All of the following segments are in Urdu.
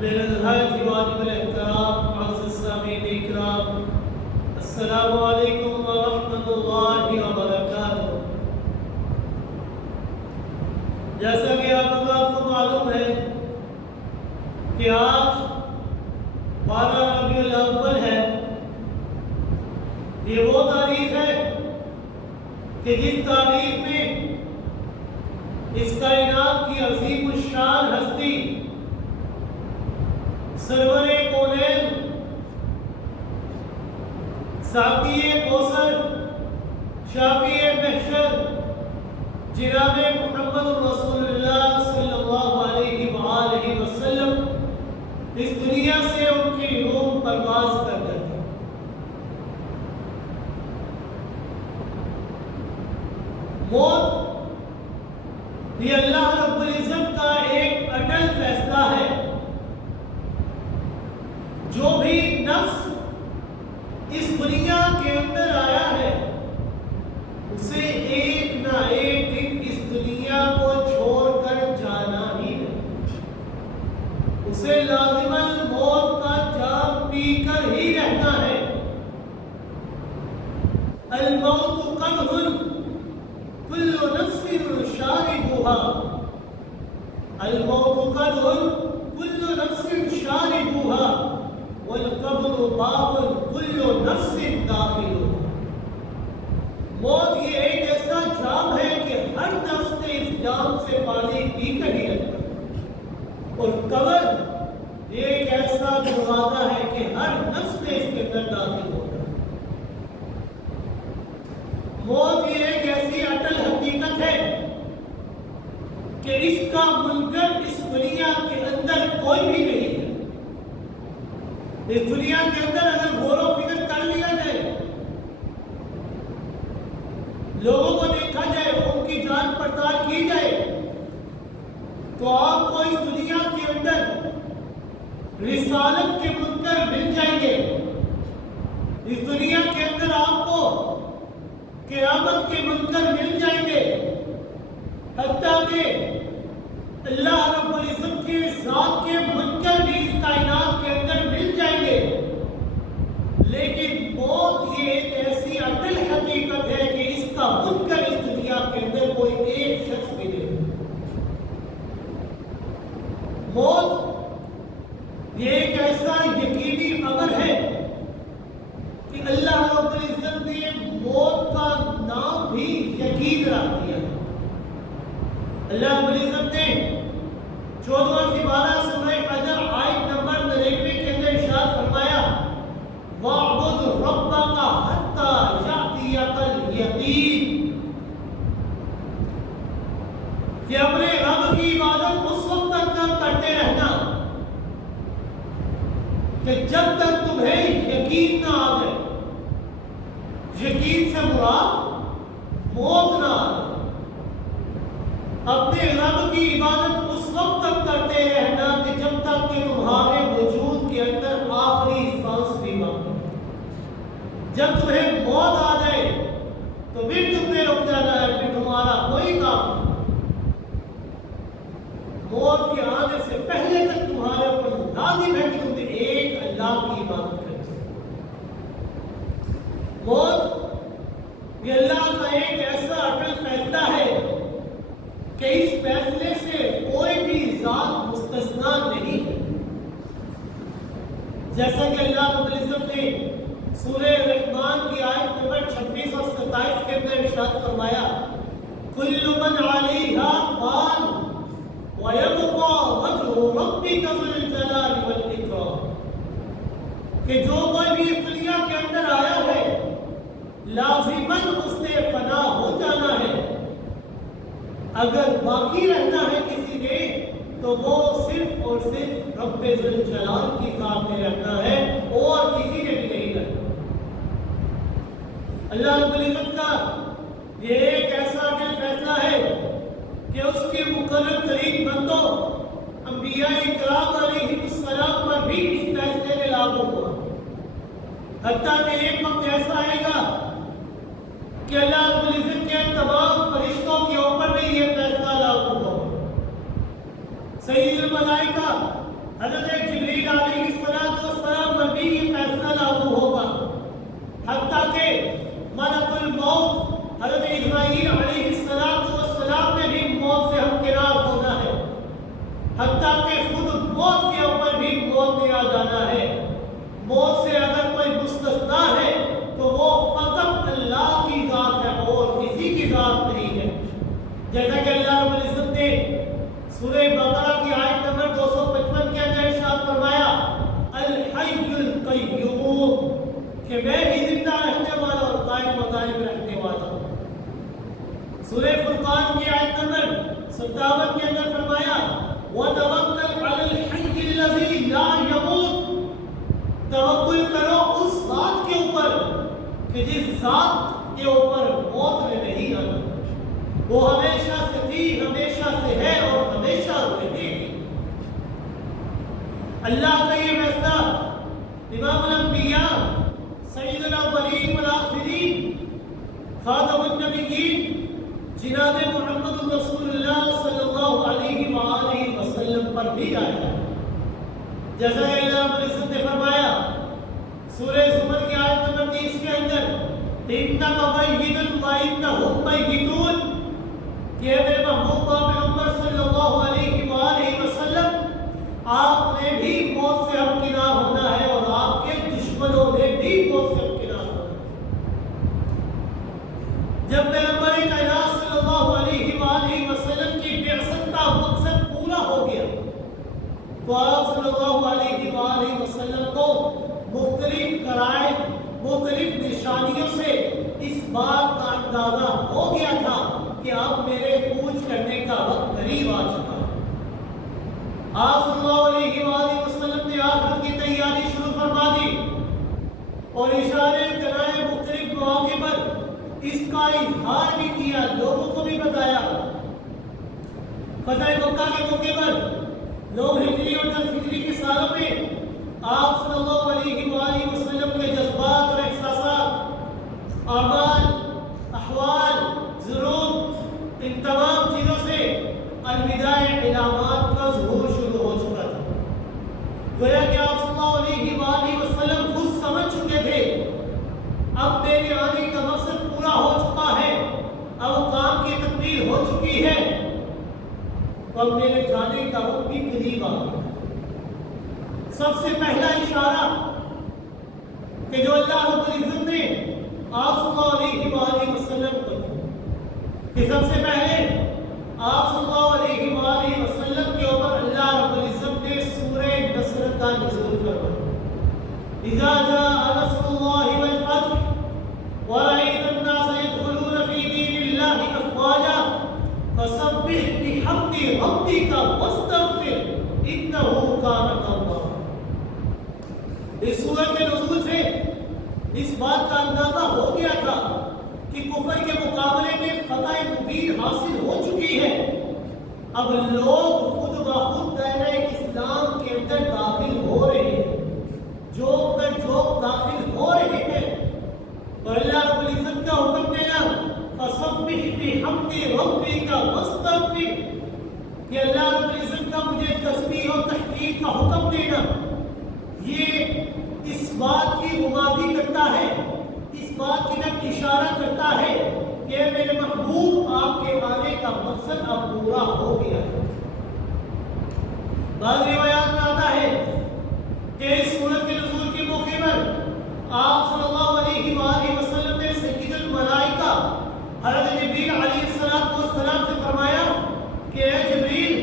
میرے نہایت واجب الاحترام معزز سامعین اکرام، السلام علیکم ورحمۃ اللہ وبرکاتہ۔ جیسا کہ آپ حضرات کو معلوم ہے کہ آج 12 ربیع الاول ہے۔ یہ وہ تاریخ ہے کہ جس تاریخ میں اس کائنات کی عظیم الشان ہستی سرور کونین ساقی کوثر شافی محشر جناب محمد رسول اللہ صلی اللہ علیہ وآلہ وسلم اس دنیا سے ان کی روح پرواز کر گئے۔ موت یہ اللہ رب العزت کا ایک اٹل فیصلہ ہے۔ جو بھی نفس اس دنیا کے اندر آیا ہے اسے ایک نہ ایک دن اس دنیا کو چھوڑ کر جانا ہی ہے۔ اسے لازماً موت کا جام پی کر ہی رہنا ہے۔ الموت قدح کل نفس شاربها، الموت قدح کل نفس شاربها والقبر باب کل نفس داخل۔ موت یہ ایک ایسا جام ہے کہ ہر نفس نے اس جام سے پانی پی کر ہی رکھا، اور قبر یہ ایک ایسا دروازہ ہے کہ ہر نفس نے اس کے اندر داخل ہوگا۔ موت یہ ایک ایسی اٹل حقیقت ہے کہ اس کا منکر اس دنیا کے اندر کوئی بھی نہیں ہے۔ اس دنیا کے اندر اگر غور و فکر کر لیا جائے، لوگوں کو دیکھا جائے، ان کی جانچ پڑتال کی جائے، تو آپ کو اس دنیا کے اندر رسالت کے منکر مل جائیں گے۔ اس دنیا کے اندر آپ کو قیامت کے منکر مل جائیں گے، حتیٰ کہ اللہ رب العزت کے ذات کے منکر بھی اس کائنات کے اندر مل جائیں گے۔ لیکن موت یہ ایک ایسی اٹل حقیقت ہے کہ اس کا منکر اس دنیا کے اندر کوئی ایک شخص بھی نہیں۔ موت یہ ایک ایسا یقینی امر ہے کہ اللہ رب العزت نے موت کا نام بھی یقین رکھ دیا۔ اللہ رب العزت نے 14 سے 12 سورہ حجر آیت نمبر 99 کے اندر ارشاد فرمایا، وَاعْبُدْ رَبَّكَ حَتَّى يَأْتِيَكَ الْيَقِينُ، کہ اپنے رب کی عبادت اس وقت تک کرتے رہنا کہ جب تک تمہیں یقین نہ آ جائے۔ یقین سے مراد موت نہ آ جائے۔ اپنے رب کی عبادت اس وقت تک کرتے رہنا کہ جب تک کہ تمہارے وجود کے اندر آخری سانس بھی باقی ہے۔ جب تمہیں موت آ جائے تو پھر تم نے رک جانا ہے، پھر تمہارا کوئی کام نہیں۔ موت کے آنے سے پہلے تک تمہارے اوپر لازم ہے کہ تم نے ایک اللہ کی عبادت کریں۔ موت یہ اللہ کا ایک ایسا اٹل فیصلہ ہے کہ اس فیصلے سے کوئی بھی ذات مستثنا نہیں ہے۔ جیسا کہ اللہ رب العزت نے سورہ رحمان کی آیت نمبر 26 اور 27 کے اندر ارشاد فرمایا، کل من علیہا فان ویبقى وجہ ربک ذو الجلال والاکرام، کہ جو کوئی بھی اس دنیا کے اندر آیا ہے لازماً اس نے فنا ہو جانا ہے۔ اگر باقی رہنا ہے کسی نے تو وہ صرف اور صرف رب ذوالجلال کی ذات میں رہنا ہے، اور کسی نے بھی نہیں رہنا۔ اللہ رب العزت کا یہ ایک ایسا عادل فیصلہ ہے کہ اس کے مقرر ترین بندوں انبیاء اکرام علیہ السلام پر بھی اس فیصلے میں لاگو ہوا، حتیٰ کہ ایک وقت ایسا آئے گا کہ اللہ رب العزت کے تمام فرشتوں کے اوپر بھی یہ فیصلہ لاگو ہو۔ سید الملائکہ حضرت جبریل علیہ السلام پر بھی یہ فیصلہ لاگو ہوگا، حتیٰ کہ ملک الموت حضرت اسماعیل علیہ السلام نے بھی موت سے ہمکنار ہونا ہے، حتیٰ کہ خود موت کے اوپر بھی موت نے آ جانا ہے۔ موت سے اگر کوئی مستثنا ہے تو وہ فقط اللہ کی ذات ہے اور کسی کی ذات نہیں ہے، جیسا کہ اللہ رب العزت نے سورہ بقرہ کی آیت نمبر 255 کے اندر ارشاد فرمایا الحی القیوم، کہ میں ہی زندہ رہنے والا اور قائم و دائم رہنے والا ہوں۔ سورہ فرقان کی آیت نمبر 57 کے اندر فرمایا وَتَوَكَّلْ عَلَى الْحَيِّ الَّذِي لَا يَمُوتُ، توکل کرو اس ذات کے اوپر کہ جس ذات کے اوپر موت نے نہیں آنا، وہ ہمیشہ سے تھی، ہمیشہ سے ہے اور ہمیشہ رہے گی۔ اللہ کا یہ فیصلہ امام الانبیاء سید الاولین والآخرین خاتم النبیین جناب محمد رسول اللہ صلی اللہ علیہ وآلہ وسلم پر بھی آیا، جیسا کہ اللہ رب العزت نے فرمایا سورہ زمر کی آیت نمبر 30 کے اندر اِنَّكَ مَيِّتٌ وَإِنَّهُمْ مَيِّتُونَ، کہ میرے محبوب پیغمبر صلی اللہ علیہ وآلہ وسلم آپ نے بھی موت سے ہمکنار ہونا ہے اور آپ کے دشمنوں نے بھی موت سے ہمکنار ہونا ہے۔ جب پیغمبر کائنات صلی اللہ علیہ وآلہ وسلم کی بعثت کا مقصد پورا ہو گیا تو آپ صلی اللہ علیہ وآلہ وسلم کو مختلف قرائن، مختلف نشانیوں سے اس بات کا اندازہ ہو گیا تھا کہ اب میرے کوچ کرنے کا وقت قریب آ چکا ہے۔ آپ صلی اللہ علیہ وآلہ وسلم نے آخرت کی تیاری شروع فرما دی اور اشارے کرائے مختلف مواقع پر اس کا اظہار بھی کیا، لوگوں کو بھی بتایا۔ فتح مکہ کے موقع پر 9 ہجری اور 10 ہجری کے سالوں میں آپ صلی اللہ علیہ وآلہ وسلم کے جذبات اور احساسات، اعمال، احوال، ظروف، ان تمام چیزوں سے الوداع علامات کا ظہور شروع ہو چکا تھا۔ گویا کہ آپ صلی اللہ علیہ وآلہ وسلم خود سمجھ چکے تھے اب میرے آنے کا مقصد پورا ہو چکا ہے، اب کام کی تکمیل ہو چکی ہے، اب میرے جانے کا وقت بھی قریب آ گیا۔ سب سے پہلا اشارہ کہ جو اللہ رب العزت نے آپ صلی اللہ علیہ وآلہ وسلم کو کہ سب سے پہلے آپ صلی اللہ علیہ وآلہ وسلم کے اوپر اللہ رب العزت نے سورہ نصر کا نزول فرمایا۔ اذا جاء نصر اللہ والفتح ورأيت الناس يدخلون في دين الله أفواجا فسبح بحمد ربك واستغفر إنه كان توابا۔ اس سورت کے نزول سے اس بات کا اندازہ ہو گیا تھا کہ کفر کے مقابلے میں فتح مبین حاصل ہو چکی ہے، اب لوگ خود بخود دائرہ اسلام کے اندر داخل ہو رہے ہیں، جوک پر جوک داخل ہو رہے ہیں، اور اللہ رب العزت کا حکم دینا فَسَبِّحْ بِحَمْدِ رَبِّكَ وَاسْتَغْفِرْ، کہ اللہ رب العزت کا مجھے تسبیح و تحقیق کا حکم دینا، یہ اس بات کی مماثلت کرتا ہے، اس بات کی طرف اشارہ کرتا ہے کہ میرے محبوب آپ کے آنے کا مقصد اب پورا ہو گیا ہے۔ بعض روایات میں آتا ہے کہ اس سورت کے نزول کے موقع پر آپ صلی اللہ علیہ وآلہ وسلم نے سید الملائکہ حضرت جبریل علیہ السلام سے فرمایا کہ اے جبریل،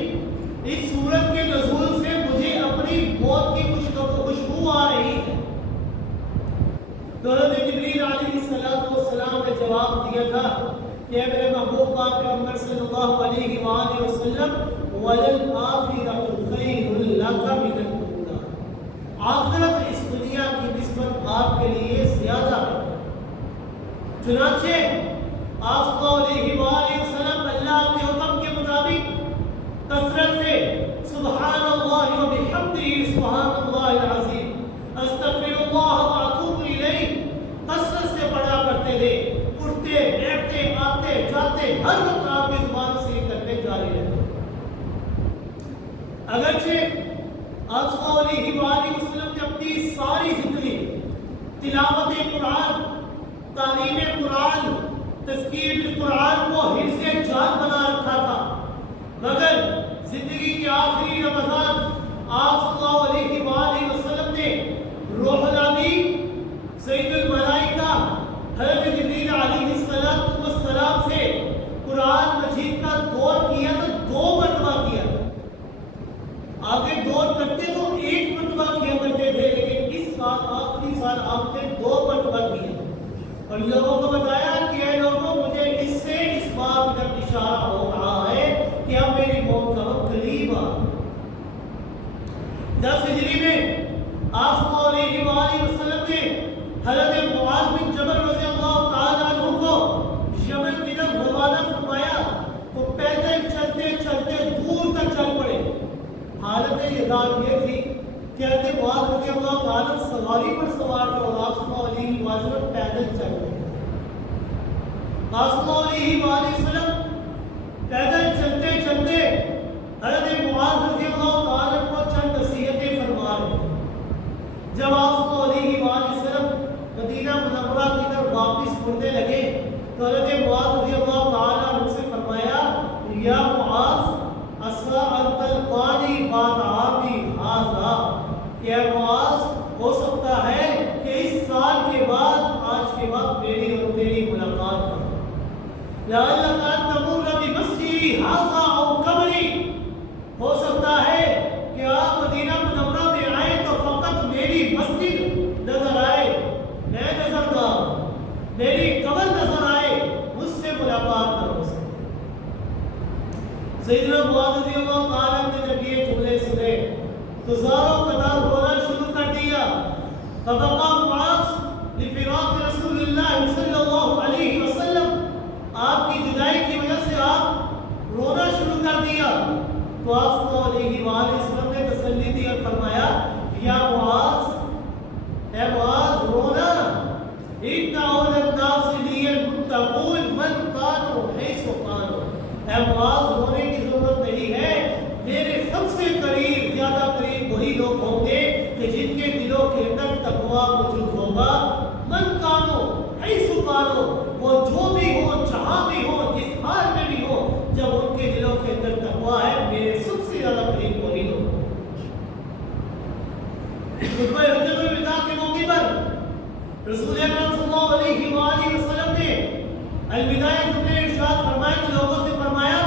اس سورت کے نزول سے مجھے اپنی موت کی خوشبو آ رہی ہے۔ تو حضرت جبریل علیہ السلام نے جواب دیا تھا کہ اے میرے محبوب پاک پیغمبر صلی اللہ علیہ وآلہ وسلم وَلَلْآخِرَةُ خَيْرٌ لَكَ مِنَ الْأُولَىٰ، آخرت اس دنیا کی نسبت آپ کے لیے زیادہ ہے۔ چنانچہ آپ صلی اللہ علیہ وآلہ وسلم اللہ کے حکم کے مطابق کثرت سے سبحان اللہ و بحمدہ سبحان اللہ العظیم استغفر اللہ و اتوب الیہ کثرت سے پڑھا کرتے تھے، اٹھتے بیٹھتے آتے جاتے ہر وقت آپ کی زبان سے یہ کرنے جاری رہتے۔ اگرچہ آپ صلی اللہ علیہ وآلہ وسلم نے اپنی ساری زندگی تلاوت قرآن، تعلیم قرآن، تذکیر قرآن کو حفظ جان بنا رکھا تھا، مگر زندگی کے آخری رمضان آپ صلی اللہ علیہ وآلہ وسلم نے روح الامین سید الملائکہ حضرت جبریل علیہ السلام سے قرآن مجید کا دور کیا تو 2 مرتبہ کیا تھا۔ آگے دور کرتے تو 1 مرتبہ کیا کرتے تھے، لیکن اس سال آخری سال آپ نے 2 مرتبہ کیا اور لوگوں کو بتایا کہ اے لوگوں، مجھے اس سے اس بات کا اشارہ ہو رہا ہے کہ اب میری موت کا وقت قریب آ۔ 10 ہجری میں آپ صلی اللہ علیہ وآلہ وسلم نے حضرت معاذ بن جبل رضی اللہ تعالیٰ عنہ کو یمن کی طرف روانہ فرمایا تو پیدل چلتے چلتے دور تک چل پڑے۔ حالت یہ تھی کہ حضرت معاذ رضی اللہ تعالیٰ سواری پر سوار تھے اور آپ صلی اللہ علیہ وسلم پیدل چل رہے تھے۔ آپ صلی اللہ علیہ وسلم پیدل چلتے چلتے حضرت معاذ رضی اللہ تعالیٰ کو چند نصیحتیں فرما رہے تھے۔ جب آپ صلی اللہ علیہ وسلم مدینہ منورہ کی طرف واپس مڑنے لگے تو حضرت معاذ رضی اللہ تعالیٰ عنہ سے فرمایا، یا معاذ عسیٰ ان تلقانی بعد عامی ھذا، کہ اے معاذ ہو سکتا ہے کہ اس سال کے بعد آج کے بعد میری اور تیری ملاقات ہو۔ لعلک ان تمر بمسجدی ھذا او قبری، ہو سکتا ہے کہ آپ مدینہ منورہ میں آئے تو فقط میری مسجد نظر آئے، میں نظر نہ آؤں، میری قبر نظر آئے، مجھ سے ملاقات نہ ہو سکے۔ سیدنا معاذ رضی اللہ تعالیٰ نے جب یہ جملے سنے تو زاروں قطار رونا شروع کر دیا۔ فبقى معاذ لفراق رسول اللہ صلی اللہ علیہ وسلم، آپ کی جدائی کی وجہ سے آپ رونا شروع کر دیا تو آپ صلی اللہ علیہ وآلہ وسلم نے تسلی دی اور فرمایا، یا معاذ، اے معاذ رونا، ان اول الناس لی المتقون من کانوا حیث کانوا، اے معاذ رونے کی ضرورت نہیں ہے، میرے سب سے قریب، زیادہ قریب وہی لوگ ہوں گے کہ جن کے دلوں کے اندر تقویٰ موجود ہوگا، من کانوا حیث کانوا، وہ جو بھی ہو، جہاں بھی ہو، جس حال میں بھی ہو، جب ان کے دلوں کے اندر تقویٰ ہے، میرے سب سے زیادہ قریب وہی لوگ۔ خطبہ حجۃ الوداع کے موقع پر رسول اکرم صلی اللہ علیہ وآلہ وسلم نے الوداع جملے ارشاد فرمائے کہ لوگوں سے فرمایا،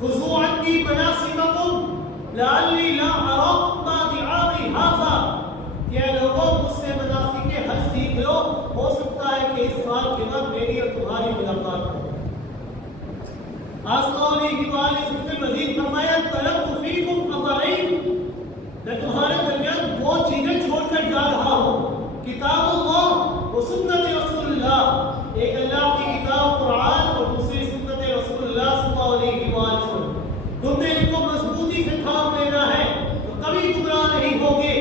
خذوا عنی مناسککم لعلی لا اراکم بعد عامی ھذا، کہ اے لوگوں مجھ سے مناسک حج سیکھ لو، ہو سکتا ہے کہ اس سال کے بعد میری اور تمہاری ملاقات ہو۔ صلی اللہ علیہ وآلہ وسلم نے مزید فرمایا، ترکت فیکم امرین، میں تمہارے درمیان 2 چیزیں چھوڑ کر جا رہا ہوں، کتاب اللہ و سنت رسول اللہ، ایک اللہ کی کتاب قرآن اور دوسری سنت رسول اللہ صلی اللہ علیہ وآلہ وسلم۔ تم نے ان کو مضبوطی سے تھام لینا ہے تو کبھی گمراہ نہیں ہوگے۔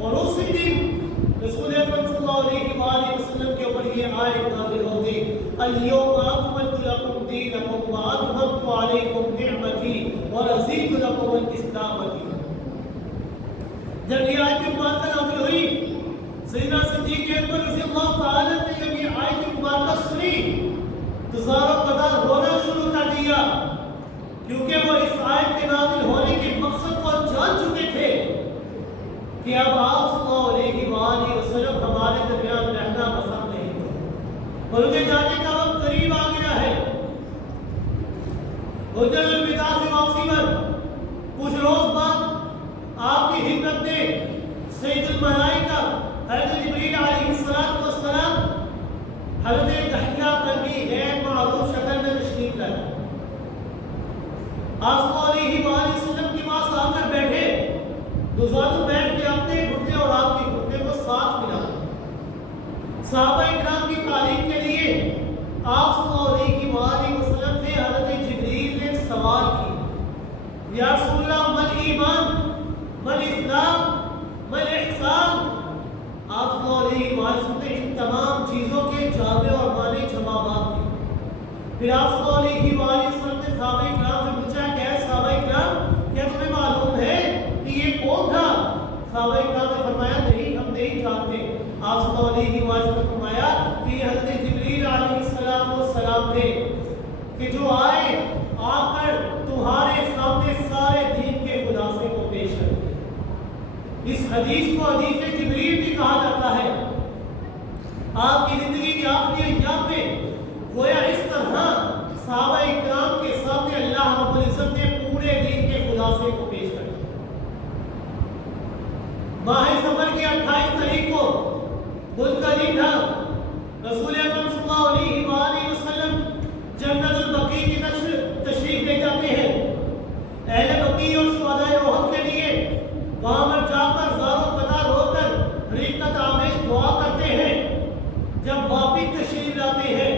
اور اسی دن رسول اکرم صلی اللہ علیہ وآلہ وسلم کے اوپر یہ آیت نازل ہوگی، الیوم اکملت لکم دینکم واتممت علیکم نعمتی ورضیت لکم الاسلام دینا۔ جب یہ آیت مبارکہ نازل ہوئی، سیدنا صدیق اکبر رضی اللہ تعالیٰ نے جب یہ آیت مبارکہ سنی تو زاروں قطار رونا شروع کر دیا، کیونکہ وہ اس آیت کے نازل ہونے کے مقصد کو جان چکے تھے کہ اب آپ صلی اللہ علیہ وآلہ وسلم ہمارے درمیان رہنا پسند نہیں کرتے اور انہیں جانے کا وقت قریب آ گیا ہے۔ حجۃ الوداع سے واپسی پر کچھ روز بعد آپ کی ہمت نے سید الملائکہ حضرت جبریل علیہ السلام حضرت دحیہ کربی غیر معروف شکل میں تشریف لائے۔ آپ صلی اللہ علیہ وآلہ وسلم کے پاس آ کر بیٹھے، دوزانوں بیٹھ کے اپنے گھٹنے اور آپ کے گھٹنے کو ساتھ ملا۔ صحابہ اکرام کی تعلیم کے لیے آپ صلی اللہ علیہ وآلہ وسلم سے حضرت جبریل نے سوال کی، یا رسول اللہ من ایمان، من اسلام، من احسان۔ آپ صلی اللہ علیہ وآلہ وسلم نے ان تمام چیزوں کے جامع اور معنی جوابات دیے۔ پھر آپ صلی اللہ علیہ وآلہ وسلم نے صحابہ اکرام سے پوچھا کہ اے صحابہ اکرام، کیا تمہیں معلوم ہے کہ یہ کون تھا آپ صلی اللہ علیہ وسلم نے فرمایا کہ یہ حضرت جبریل علیہ السلام تھے کہ جو آئے آ کر تمہارے سامنے سارے دین کے خلاصے کو پیش کرتے ہیں۔ اس حدیث کو حدیث جبریل بھی کہا جاتا ہے۔ آپ کی زندگی کی آخری ایام میں گویا اس طرح صحابہ اکرام کے سامنے اللہ رب العزت نے پورے دین کے خلاصے کو پیش کر دیا۔ ماہ سفر کی 28 تاریخ کو بدھ کا دن تھا۔ رسول اکرم صلی اللہ علیہ وآلہ وسلم جنت البقیع کی تشریف لے جاتے ہیں۔ اہل بقیع اور شہدائے احد کے لیے وہاں پر جا کر زاروں قطار ہو کر حقیقت آمیز دعا کرتے ہیں۔ جب واپس تشریف لاتے ہیں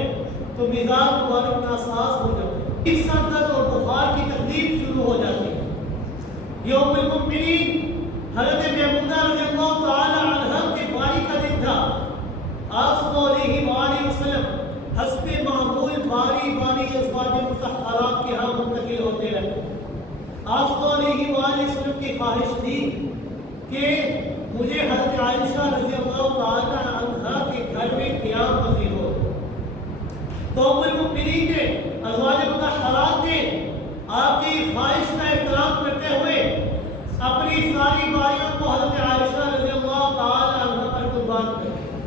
تو مزاج مبارک ناساز ہو جاتے ہیں، اس سر درد اور بخار کی تکلیف شروع ہو جاتی ہے۔ یوم المؤمنین حضرت میمونہ رضی اللہ تعالی عنہا کے باری کا دن تھا۔ آپ صلی اللہ علیہ وآلہ وسلم حسب معمول باری باری ازواج مطہرات کے ہاں منتقل ہوتے رہتے۔ آپ صلی اللہ علیہ وآلہ وسلم کی خواہش تھی کہ مجھے حضرت عائشہ رضی اللہ تعالی عنہا کے گھر میں قیام پذیر ہو۔ تو ام المؤمنین نے ازواج مطہرات نے آپ کی خواہش کا احترام کرتے ہوئے اپنی ساری باریوں کو حضرت عائشہ رضی اللہ تعالی عنہا پر قربان کر دیا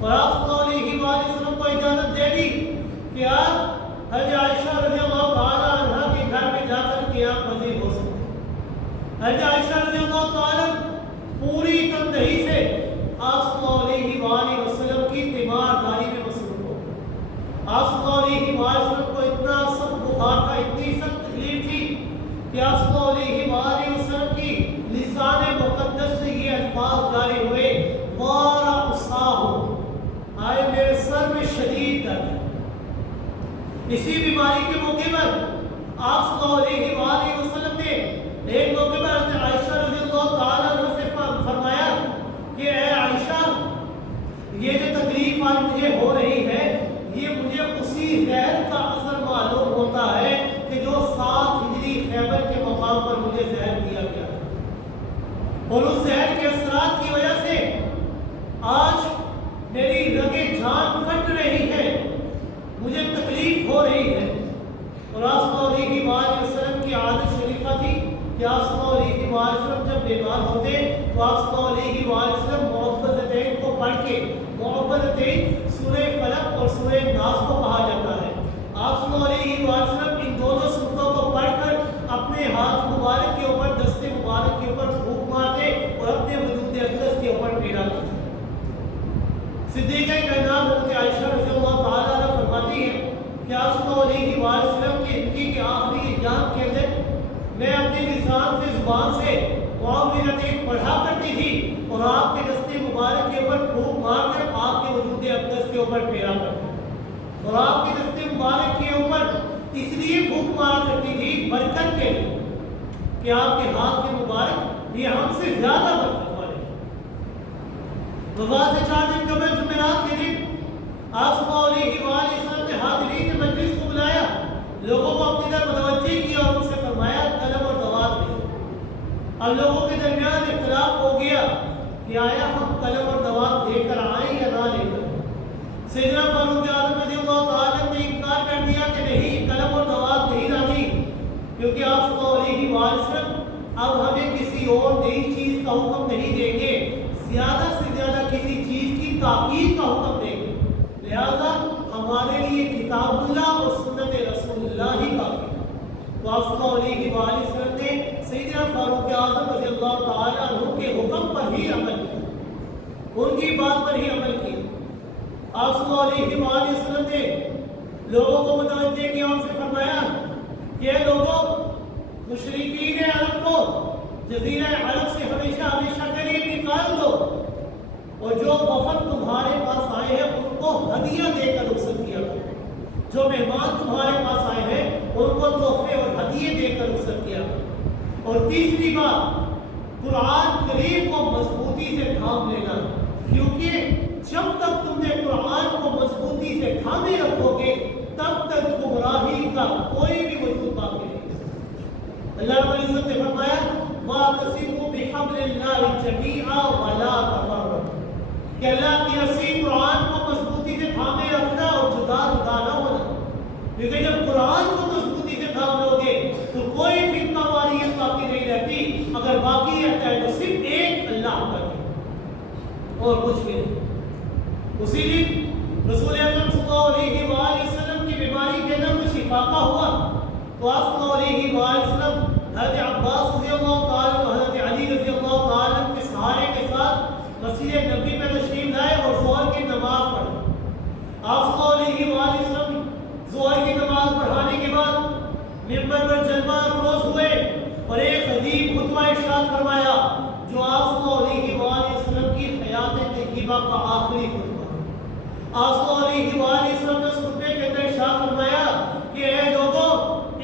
اور آپ صلی اللہ علیہ وآلہ وسلم کو اجازت دے دی کہ آپ حضرت عائشہ رضی اللہ تعالی عنہا کے گھر میں جا کر قیام پذیر ہو سکتے ہیں۔ حضرت عائشہ رضی اللہ تعالی پوری تندہی سے آپ صلی اللہ علیہ وآلہ وسلم کی تیمارداری میں مصروف ہو۔ آپ صلی اللہ علیہ وآلہ وسلم کو اتنا سخت بخار تھا، اتنی سخت تکلیف تھی کہ آپ صلی اللہ علیہ وآلہ وسلم کی لسان مقدس سے یہ الفاظ جاری ہوئے، وارا اصابو، آئے میرے سر میں شدید درد ہے۔ اسی بیماری کے موقع پر آپ صلی اللہ علیہ وآلہ وسلم نے ایک موقع پر حضرت عائشہ رضی اللہ تعالیٰ عنہ سے فرمایا کہ اے عائشہ، یہ جو تکلیف آج مجھے ہو رہی ہے یہ مجھے اسی زہر کا اثر معلوم ہوتا ہے کہ جو 7 ہجری خیبر کے مقام پر مجھے زہر دیا گیا، اور اس زہر کے اثرات کی وجہ سے آج میری رگیں جان پھٹ رہی ہے، مجھے تکلیف ہو رہی ہے۔ اور آپ صلی اللہ علیہ وآلہ وسلم کی عادت شریفہ تھی کہ آپ صلی اللہ علیہ وآلہ وسلم جب بیمار ہوتے تو آپ صلی اللہ علیہ وآلہ وسلم معوذتین کو پڑھ کے، معوذتین سورہ فلق اور سورہ ناس کو کہا جاتا ہے، آپ صلی اللہ علیہ وآلہ وسلم ان دونوں سورتوں کو پڑھ کر اپنے ہاتھ مبارک کے اوپر، دست مبارک کے اوپر پھونک مارتے اور اپنے وجود اقدس کے اوپر پھیرا کرتے۔ صدیقہ کائنات حضرت عائشہ رضی اللہ تعالیٰ عنہ فرماتی ہے کہ آپ صلی اللہ علیہ وآلہ وسلم کی زندگی کے آخری ایام کے اندر میں اپنے لسان سے، زبان سے معوذتین پڑھا کرتی تھی اور آپ کے دست مبارک کے اوپر پھونک مار کر آپ کے وجود اقدس کے اوپر پھیرا کرتی، اور آپ کے دست مبارک کے اوپر اس لیے پھونک مارا کرتی تھی برکت کے لیے کہ آپ کے ہاتھ کے مبارک یہ ہم سے زیادہ برکت والے ہیں۔ وفات سے 4 دن قبل جمعرات کے دن آپ صلی اللہ علیہ وآلہ وسلم نے حاضرین مجلس کو بلایا، لوگوں کو اپنی طرف متوجہ کیا اور ان سے فرمایا قلم اور دوات لے۔ اب لوگوں کے درمیان اختلاف ہو گیا کہ آیا ہم قلم اور دوات لے کر آئیں یا نہ لے کر۔ سیدنا فاروق اعظم رضی اللہ تعالیٰ نے انکار کر دیا کہ نہیں، قلم اور دوات نہیں لانی، کیونکہ آپ صلی اللہ علیہ وآلہ وسلم اب ہمیں کسی اور نئی چیز کا حکم نہیں دیں گے، زیادہ سے زیادہ کسی چیز کی تاکید کا حکم دیں گے، لہذا ہمارے لیے کتاب اللہ اور سنت رسول اللہ ہی کافی ہے۔ تو آپ صلی اللہ علیہ وآلہ وسلم نے سیدنا فاروق اعظم رضی اللہ تعالیٰ عنہ کے حکم پر ہی عمل کیا، ان کی بات پر ہی عمل کیا۔ آپ صلی اللہ علیہ وآلہ وسلم نے لوگوں کو متوجہ کیا، ان سے فرمایا کہ اے لوگوں، مشرکین عرب کو جزیرہ عرب سے ہمیشہ ہمیشہ کے لیے نکال دو، اور جو وفد تمہارے پاس آئے ہیں ان کو ہدیہ دے کر رخصت کیا کرو، جو مہمان تمہارے پاس آئے ہیں ان کو تحفے اور ہدیے دے کر رخصت کیا کرو۔ اور تیسری بات، قرآن کریم کو مضبوطی سے تھام لینا، کیونکہ جب تک تم نے قرآن کو مضبوطی سے تھامے رکھو گے تب تک گمراہی کا کوئی بھی وجود باقی نہیں۔ اللہ رب العزت نے فرمایا وَاعْتَصِمُوا بِحَبْلِ اللَّهِ جَمِيعًا وَلَا تَفَرَّقُوا، کہ اللہ کی رسی قرآن کو مضبوطی سے تھامے رکھنا اور جدا جدا نہ ہونا، کیونکہ جب قرآن کو مضبوطی سے تھام لو گے تو کوئی فرقہ واریت باقی نہیں رہتی، اگر باقی رہتا ہے تو صرف ایک اللہ کا ہے اور کچھ بھی نہیں۔ اسی لیے رسول اکرم صلی اللہ علیہ وآلہ وسلم کی بیماری کے اندر کچھ افاقہ ہوا تو آپ صلی اللہ علیہ وآلہ وسلم حضرت عباس رضی اللہ تعالیٰ عنہ، حضرت علی رضی اللہ تعالیٰ عنہ کے سہارے کے ساتھ مسجد نبوی میں تشریف لائے اور ظہر کی نماز پڑھی۔ آپ صلی اللہ علیہ وآلہ وسلم ظہر کی نماز پڑھانے کے بعد ممبر پر جلوہ افروز ہوئے اور ایک عجیب خطبہ ارشاد فرمایا جو آپ صلی اللہ علیہ وآلہ وسلم کی حیات طیبہ کا آخری خطبہ۔ آپ صلی اللہ علیہ وآلہ وسلم نے اس خطبے کے اندر ارشاد فرمایا کہ اے لوگوں،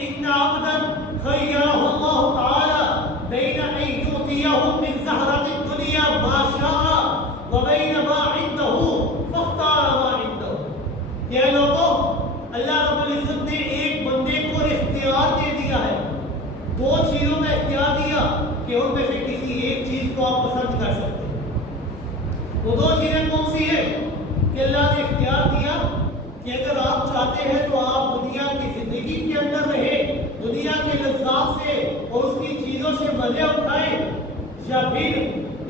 ان عبدا خیرہ اللہ تعالی بین ان یعطیہ من زہرۃ الدنیا ما شاء وبین ما عنده فاختار ما عنده۔ یہ لوگوں، اللہ رب العزت نے ایک بندے کو اختیار دے دیا ہے، دو چیزوں میں اختیار دیا کہ ان میں سے کسی ایک چیز کو آپ پسند کر سکتے ہیں۔ وہ دو چیزیں کون سی ہیں کہ اللہ نے اختیار دیا کہ اگر آپ چاہتے ہیں تو آپ دنیا کی زندگی کے اندر رہیں، دنیا کے لذات سے اور اس کی چیزوں سے مزے اٹھائیں، یا پھر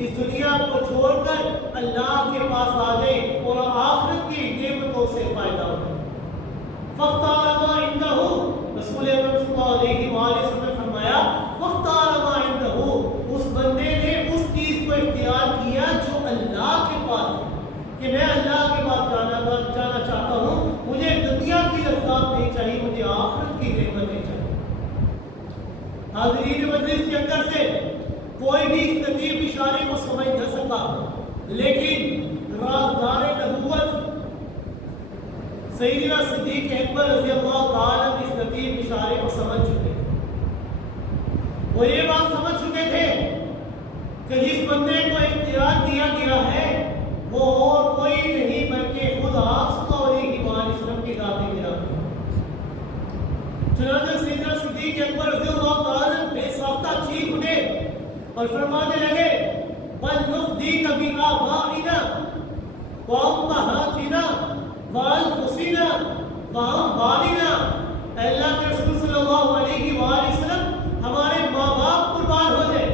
اس دنیا کو چھوڑ کر اللہ کے پاس آ جائیں اور آخرت کی نعمتوں سے فائدہ اٹھائیں۔ فاختار ما عنده، رسول اکرم صلی اللہ علیہ وآلہ وسلم نے فرمایا فاختار ما عنده، اس بندے نے اس چیز کو اختیار کیا جو اللہ کے پاس ہے، کہ میں اللہ کے پاس جانا چاہتا ہوں، مجھے دنیا کی لذات نہیں چاہیے، مجھے آخرت کی نعمتیں چاہیے۔ حاضرین مجلس کے اندر سے کوئی بھی اس لطیف اشارے کو سمجھ نہ سکا، لیکن رازدار نبوت سیدنا صدیق اکبر رضی اللہ تعالیٰ اس لطیف اشارے کو سمجھ چکے تھے۔ وہ یہ بات سمجھ چکے تھے کہ جس بندے کو اختیار دیا گیا ہے وہ اور کوئی نہیں بلکہ خود آپ صلی اللہ علیہ وآلہ وسلم کی ذات گرامی ہے۔ چنانچہ سیدنا صدیق اکبر رضی اللہ تعالیٰ بے ساختہ چیخ اٹھے اور فرمانے لگے بل نفدیک بآبائنا وأمہاتنا وأنفسنا وأموالنا، اے اللہ کے رسول صلی اللہ علیہ وآلہ وسلم، ہمارے ماں باپ قربان ہو جائے،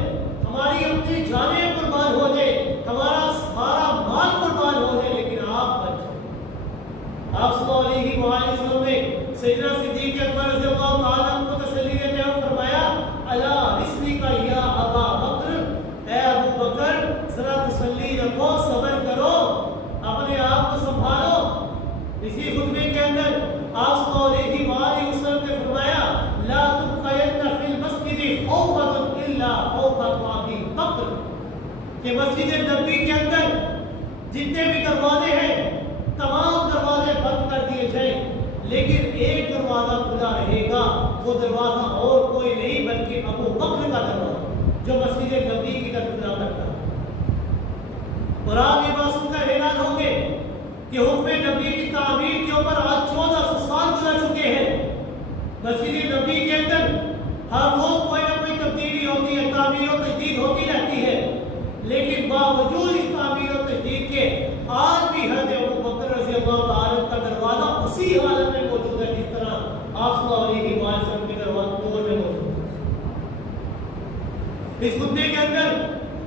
ہماری اپنی جانیں قربان ہو جائے، ہمارا سارا مال قربان ہو جائے، لیکن آپ بچ جائیں۔ آپ صلی اللہ علیہ وآلہ وسلم نے سیدنا صدیق اکبر رضی اللہ تعالیٰ عنہ کو تسلی دیتے ہوئے فرمایا الا رسلک یا ابا بکر، اے ابو بکر ذرا تسلی رکھو، صبر کرو، اپنے آپ کو سنبھالو۔ اسی خطبے کے اندر آپ صلی اللہ علیہ وآلہ وسلم نے فرمایا لا تبقین فی المسجد خوفۃ الا خوفۃ ابی بکر، کہ مسجد نبوی کے اندر جتنے بھی دروازے ہیں تمام دروازے بند کر دیے جائیں، لیکن ایک دروازہ کھلا رہے گا، وہ دروازہ اور کوئی نہیں بلکہ ابو بکر کا دروازہ جو مسجد نبوی کی طرف کھلا کرتا ہے۔ اور آپ یہ بات سن کر حیران ہوں گے کہ حکم نبی کی تعمیر کے اوپر آج 1400 سال گزر چکے ہیں، مسجد نبوی کے اندر ہر روز کوئی نہ کوئی تبدیلی ہوتی ہے، تعمیر و تجدید ہوتی رہتی ہے، لیکن باوجود اس تعمیر و تجدید کے آج بھی حضرت ابو بکر رضی اللہ تعالیٰ کا دروازہ اسی حالت میں موجود ہے جس طرح آپ صلی اللہ علیہ وآلہ وسلم کے دروازے دور میں موجود ہے۔ اس خطبے کے اندر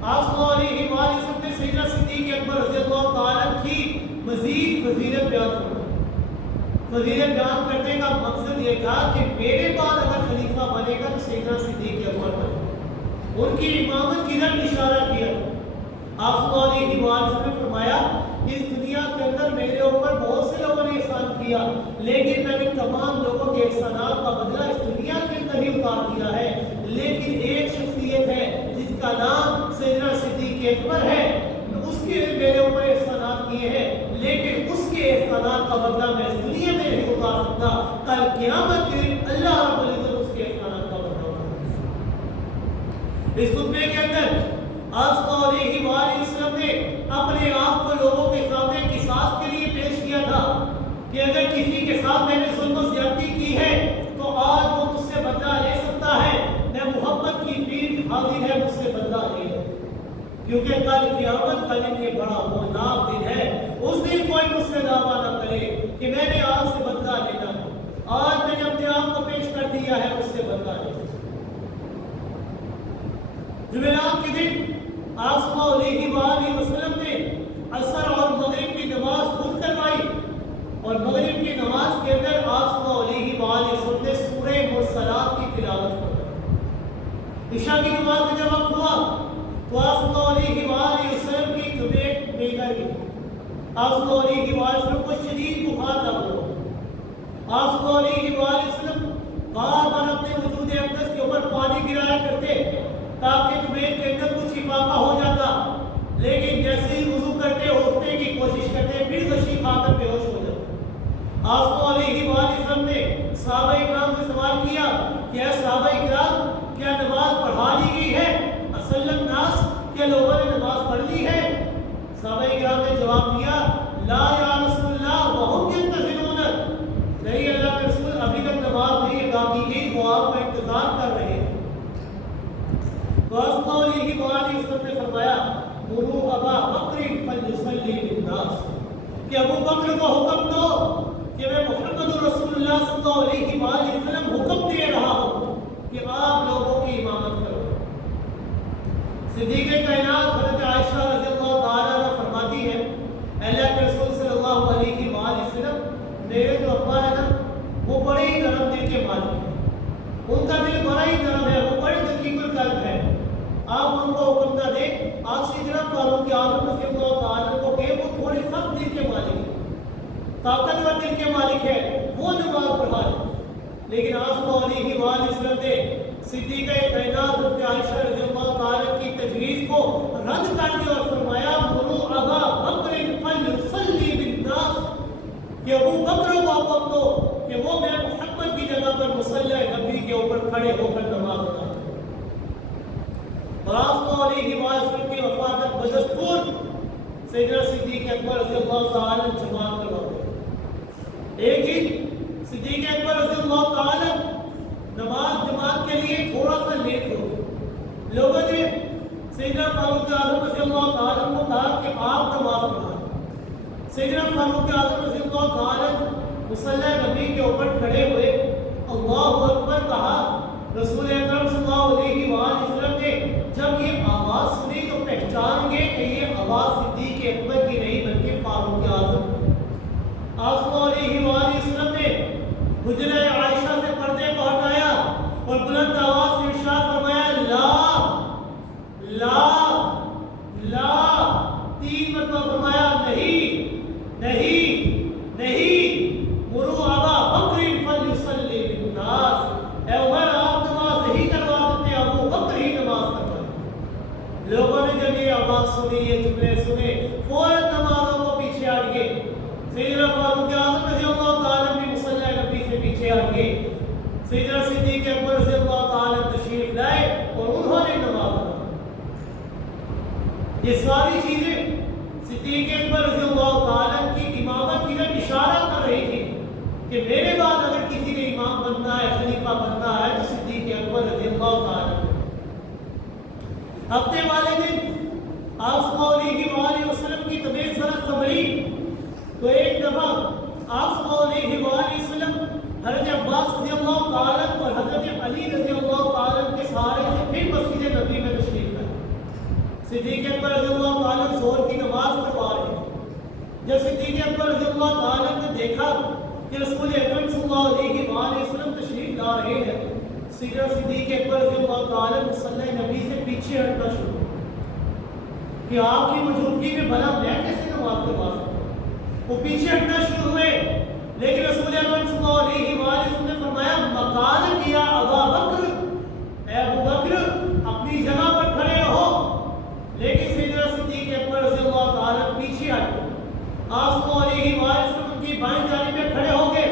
آپ صلی اللہ علیہ وآلہ وسلم نے سیدنا صدیق اکبر رضی اللہ تعالیٰ کی مزید فضیلت بیان فرمائی۔ فضیلت بیان کرنے کا مقصد یہ تھا کہ میرے بعد اگر خلیفہ بنے گا تو سیدنا صدیق اکبر بنے گا، ان کی امامت کی طرف اشارہ کیا۔ آپ صلی اللہ علیہ وآلہ وسلم نے فرمایا اس دنیا کے اندر میرے اوپر بہت سے لوگوں نے احسان کیا، لیکن میں نے تمام لوگوں کے احسانات کا بدلہ اس دنیا کے اندر ہی اتار دیا ہے، لیکن ایک شخصیت ہے جس کا نام سیدنا صدیق اکبر ہے، اس کے میرے اوپر احسانات کیے ہیں، لیکن اس کے احسانات کا بدلہ میں اس دنیا میں نہیں اتار سکتا، کل قیامت کے دن اللہ رب العزت اس کے احسانات کا بدلہ اتارے گا۔ اس خطبے کے اندر آپ صلی اللہ علیہ وآلہ وسلم نے اپنے آپ کو لوگوں کے سامنے قصاص کے لیے پیش کیا تھا کہ اگر کسی کے ساتھ میں نے ظلم و زیادتی کی ہے تو آج وہ مجھ سے بدلہ لے سکتا ہے، میں محمد کی پیٹھ حاضر ہے مجھ سے بدلہ لے، کیونکہ کل قیامت کا دن یہ بڑا ہولناک دن ہے. اس دن کوئی مجھ سے دعویٰ نہ کرے کہ میں نے آپ سے بدلہ لینا ہے. آج میں نے اپنے آپ کو پیش کر دیا ہے مجھ سے بدلہ لینا. جمعرات کے دن آپ صلی اللہ علیہ وسلم نے عصر اور مغرب کی نماز خود کروائی اور مغرب کی نماز کے اندر آپ صلی اللہ علیہ وسلم نے سورہ مرسلات کی تلاوت فرمائی. عشاء کی نماز کا جب وقت ہوا تو آپ صلی اللہ علیہ وسلم کی طبیعت بگڑ گئی. آپ صلی اللہ علیہ وسلم کو شدید بخار لگ گیا. آپ صلی اللہ علیہ وسلم بار بار اپنے وجود اقدس کے اوپر پانی گرایا کرتے تاکہ طبیعت کے اندر کچھ افاقہ ہو جاتا، لیکن جیسے ہی وضو کرتے اٹھنے کی کوشش کرتے پھر غشی کھا کر بے ہوش ہو جاتے. آپ صلی اللہ علیہ وسلم نے صحابہ اکرام سے سوال کیا کہ اے صحابہ اکرام، کیا نماز پڑھا لی گئی ہے؟ اصل الناس، کیا لوگوں نے نماز پڑھ لی ہے؟ صحابہ اکرام نے جواب دیا لا یا رسول اللہ وہم ینتظرون، نہیں اللہ کے رسول، ابھی تک نماز نہیں ادا کی گئی، وہ آپ کا انتظار کر رہے ہیں. تو آپ صلی اللہ علیہ وسلم نے فرمایا مروا ابا بکر فلیصلی بالناس، کہ ابو بکر کو حکم دو کہ میں محمد رسول اللہ صلی اللہ علیہ وسلم حکم دے رہا ہوں کہ آپ لوگوں کی امامت کرو. صدیق کائنات حضرت عائشہ رضی اللہ تعالیٰ عنہ فرماتی ہے اللہ کے رسول صلی اللہ علیہ وسلم، میرے جو ابا ہے نا وہ بڑے ہی نرم دل کے مالک ہیں، ان کا دل بڑا ہی نرم ہے، وہ بڑے دقیق القلب ہے. آپ ان کو حکم نہ دیں، آپ سیدنا فاروق اعظم رضی اللہ تعالیٰ کو کہ وہ تھوڑے سخت دل کے مالک ہیں، طاقتور دل کے مالک ہے، وہ نماز پڑھا لیں. لیکن آپ صلی اللہ علیہ وسلم نے صدیقہ کائنات حضرت عائشہ رضی اللہ تعالیٰ کی تجویز کو رد کر دیا اور فرمایا مروا ابا بکر فلیصلی بالناس، کہ ابو بکر کو حکم دو کہ وہ میں محمد کی جگہ پر مصلی نبی کے اوپر کھڑے ہو کر نماز ادا کریں. اور آپ صلی اللہ علیہ وسلم کی وفات تک بدستور سیدنا صدیق اکبر رضی اللہ تعالیٰ جماعت کرواتے. ایک دن صدیق اکبر رضی اللہ تعالیٰ نماز جماعت کے لیے تھوڑا سا لیٹ ہو گئے. لوگوں نے سیدنا فاروق اعظم رضی اللہ تعالیٰ کو کہا کہ آپ نماز پڑھائیں. سیدنا فاروق اعظم رضی اللہ تعالیٰ مصلی نبی کے اوپر کھڑے ہوئے، اللہ اکبر کہا. رسول اکرم صلی اللہ علیہ وسلم نے جب یہ آواز سنی تو پہچان گئے کہ یہ آواز صدیق اکبر کی نہیں بلکہ فاروق اعظم کی. آپ صلی اللہ علیہ وسلم نے حجرہ عائشہ سے پردے کو ہٹایا اور بلند آواز سے ارشاد فرمایا لا لا لا، 3 مرتبہ فرمایا نہیں نہیں نہیں، مروا ابا بکر فلیصلی بالناس، اے عمر آپ نماز نہیں کروا سکتے، ابو بکر ہی نماز کروائیں. لوگوں نے جب یہ آواز سنی، یہ جملے سنے، فوراً نمازوں کو پیچھے ہٹ گئے. سیدنا فاروق اعظم رضی اللہ تعالیٰ بھی مصلی نبی سے پیچھے ہٹ گئے. سیدنا صدیق اکبر رضی اللہ تعالیٰ تشریف لائے اور انہوں نے نماز پڑھی. یہ ساری چیزیں صدیق اکبر رضی اللہ تعالیٰ کی امامت کی طرف اشارہ کر رہی تھی کہ میرے بعد اگر کسی نے امام بننا ہے، خلیفہ بننا ہے تو صدیق اکبر رضی اللہ تعالیٰ. ہفتے والے دن آپ صلی اللہ علیہ وسلم کی طبیعت ذرا سنبھلی تو ایک دفعہ آپ صلی اللہ علیہ وسلم حضرت عباس رضی اللہ تعالیٰ اور حضرت علی رضی اللہ تعالیٰ کے سہارے سے پھر مسجد نبی میں تشریف لائے. صدیق اکبر رضی اللہ تعالیٰ ظہر کی نماز پڑھوا رہے ہیں. جب صدیق اکبر رضی اللہ تعالیٰ نے دیکھا کہ رسول اکرم صلی اللہ علیہ وسلم تشریف لا رہے ہیں، سیدنا صدیق اکبر رضی اللہ تعالیٰ مصلی نبی سے پیچھے ہٹنا شروع کہ آپ کی موجودگی میں بھلا میں کیسے نماز پڑھوا سکتا ہوں. وہ پیچھے ہٹنا شروع ہوئے، لیکن رسول اکرم صلی اللہ علیہ وسلم نے فرمایا مکان کیا ابا بکر، اے ابو بکر اپنی جگہ پر کھڑے رہو. لیکن سیدنا صدیق اکبر رضی اللہ تعالیٰ پیچھے ہٹ گئے. آپ صلی اللہ علیہ وسلم ان کی بائیں جانب میں کھڑے ہو گئے.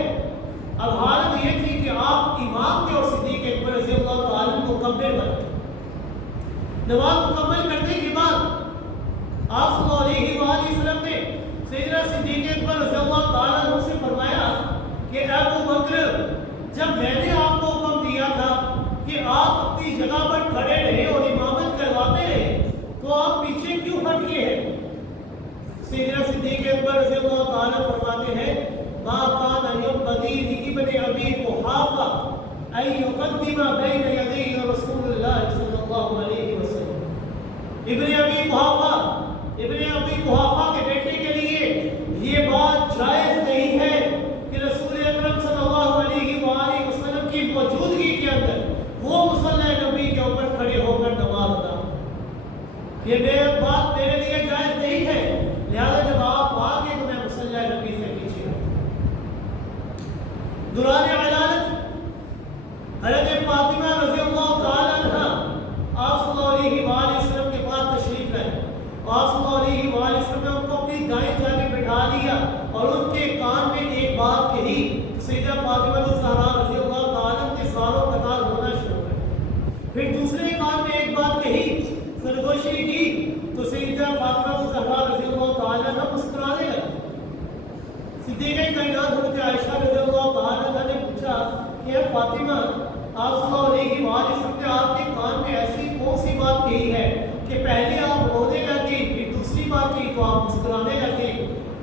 اب حالت یہ تھی کہ آپ امام کے اور صدیق اکبر رضی اللہ تعالیٰ مکمل بن گئے. نماز مکمل کرنے کے بعد آپ صلی اللہ علیہ وسلم نے سیدنا صدیق اکبر رضی اللہ تعالیٰ سے فرمایا کہ ابو بکر، جب میں نے آپ کو حکم دیا تھا کہ آپ اپنی جگہ پر کھڑے رہے اور امامت کرواتے رہے تو آپ پیچھے سیدنا صدیق اکبر رضی اللہ تعالیٰ فرماتے ہیں ما کان ينبغي لابن ابی قحافہ ان يقدم بین یدی رسول اللہ صلی اللہ علیہ وسلم. ابن ابی قحافہ کے بیٹے کے لیے یہ بات جائز نہیں ہے کہ رسول اکرم صلی اللہ علیہ وآلہ وسلم کی موجودگی کے اندر وہ مصلی نبی کے اوپر کھڑے ہو کر نماز ادا. یہ بات میرے لیے جائز نہیں ہے، لہذا جب آپ آگے تو میں مصلی نبی سے پیچھے ہوں. دوران علالت حضرت فاطمہ رضی اللہ تعالیٰ عنہ آپ صلی اللہ علیہ وآلہ وسلم کے پاس تشریف لائے. آپ صلی اللہ علیہ وآلہ وسلم نے ان کو اپنی دائیں جانب بٹھا لیا اور ان کے کان میں ایک بات کہی. سیدہ فاطمہ الزہرا رضی اللہ تعالیٰ کے ساروں قطار ہونا شروع کر. پھر دوسرے کان میں ایک بات کہی، سرگوشی کی، تو سیدہ فاطمہ الزہرا رضی اللہ تعالیٰ نے مسکرانے لگا. صدیقہ کائنات حضرت عائشہ رضی اللہ تعالیٰ نے پوچھا کہ اے فاطمہ، آپ صلی اللہ علیہ وآلہ وسلم نے آپ کے کان میں ایسی کون سی بات کہی ہے کہ پہلے آپ رونے لگے، پھر دوسری بات کہی تو آپ مسکرانے لگے؟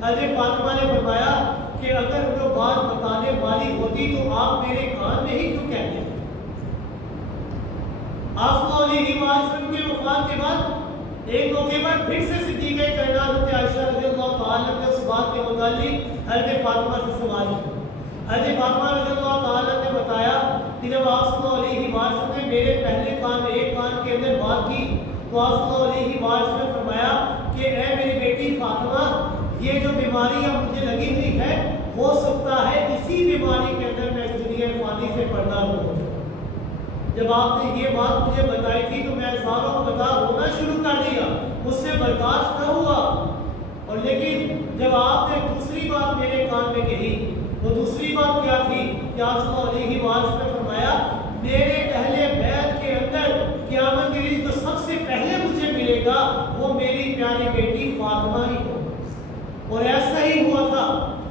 حضرت فاطمہ نے فرمایا کہ اگر وہ بات بتانے والی ہوتی تو آپ میرے کان میں ہی کیوں کہتے؟ آپ صلی اللہ علیہ وآلہ وسلم کے وفات کے بعد ایک موقع پر پھر سے صدیقہ کائنات حضرت عائشہ رضی اللہ تعالیٰ نے اس بات کے متعلق حضرت فاطمہ سے سوال کیا. حضرت فاطمہ رضی اللہ تعالیٰ نے بتایا کہ جب آپ صلی اللہ علیہ وآلہ وسلم نے میرے پہلے کان میں ایک کان کے اندر بات کی تو آپ صلی اللہ علیہ وآلہ وسلم نے فرمایا کہ اے میری بیٹی فاطمہ، یہ جو بیماری اب مجھے لگی ہوئی ہے ہو سکتا ہے اسی بیماری کے اندر میں اس دنیا فانی سے پردہ ہو جاؤں. جب آپ نے یہ بات مجھے بتائی تھی تو میں زاروں قطار ہونا شروع کر دیا، مجھ سے برداشت نہ ہوا. اور لیکن جب آپ نے دوسری بات میرے کان میں کہی، وہ دوسری بات کیا تھی کہ آپ صلی اللہ علیہ وآلہ وسلم نے فرمایا میرے اہل بیت کے اندر قیامت کے دن جو سب سے پہلے مجھے ملے گا وہ میری پیاری بیٹی فاطمہ ہی ہو. اور ایسا ہی ہوا تھا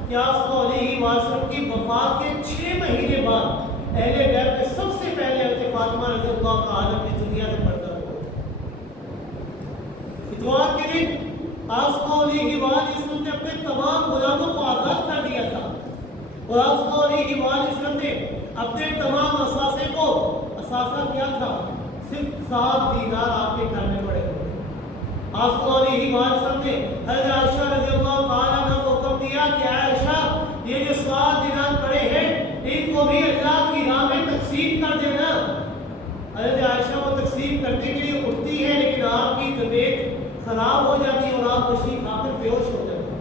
کہ آپ صلی اللہ علیہ وآلہ وسلم کی وفات کے 6 مہینے بعد اہل بیت میں سب سے پہلے حضرت فاطمہ رضی اللہ تعالیٰ کی دنیا سے پردہ ہوا. اتوار کے دن آپ صلی اللہ علیہ وآلہ وسلم نے اپنے تمام غلاموں کو آزاد کر دیا تھا اور آپ صلی اللہ علیہ وآلہ وسلم نے اپنے تمام اثاثے کو، اثاثہ کیا تھا؟ صرف 7 دینار آپ کے گھر میں پڑے ہوئے. آپ صلی اللہ علیہ وآلہ وسلم نے حضرت عائشہ رضی اللہ تعالیٰ عنہ کو حکم دیا کہ عائشہ یہ جو 7 دینار پڑے ہیں ان کو بھی اللہ کی راہ میں تقسیم کر دینا. حضرت عائشہ کو تقسیم کرنے کے لیے اٹھتی ہے لیکن آپ کی طبیعت خراب ہو جاتی ہے اور آپ مشین کھا کر بے ہوش ہو جاتی ہے.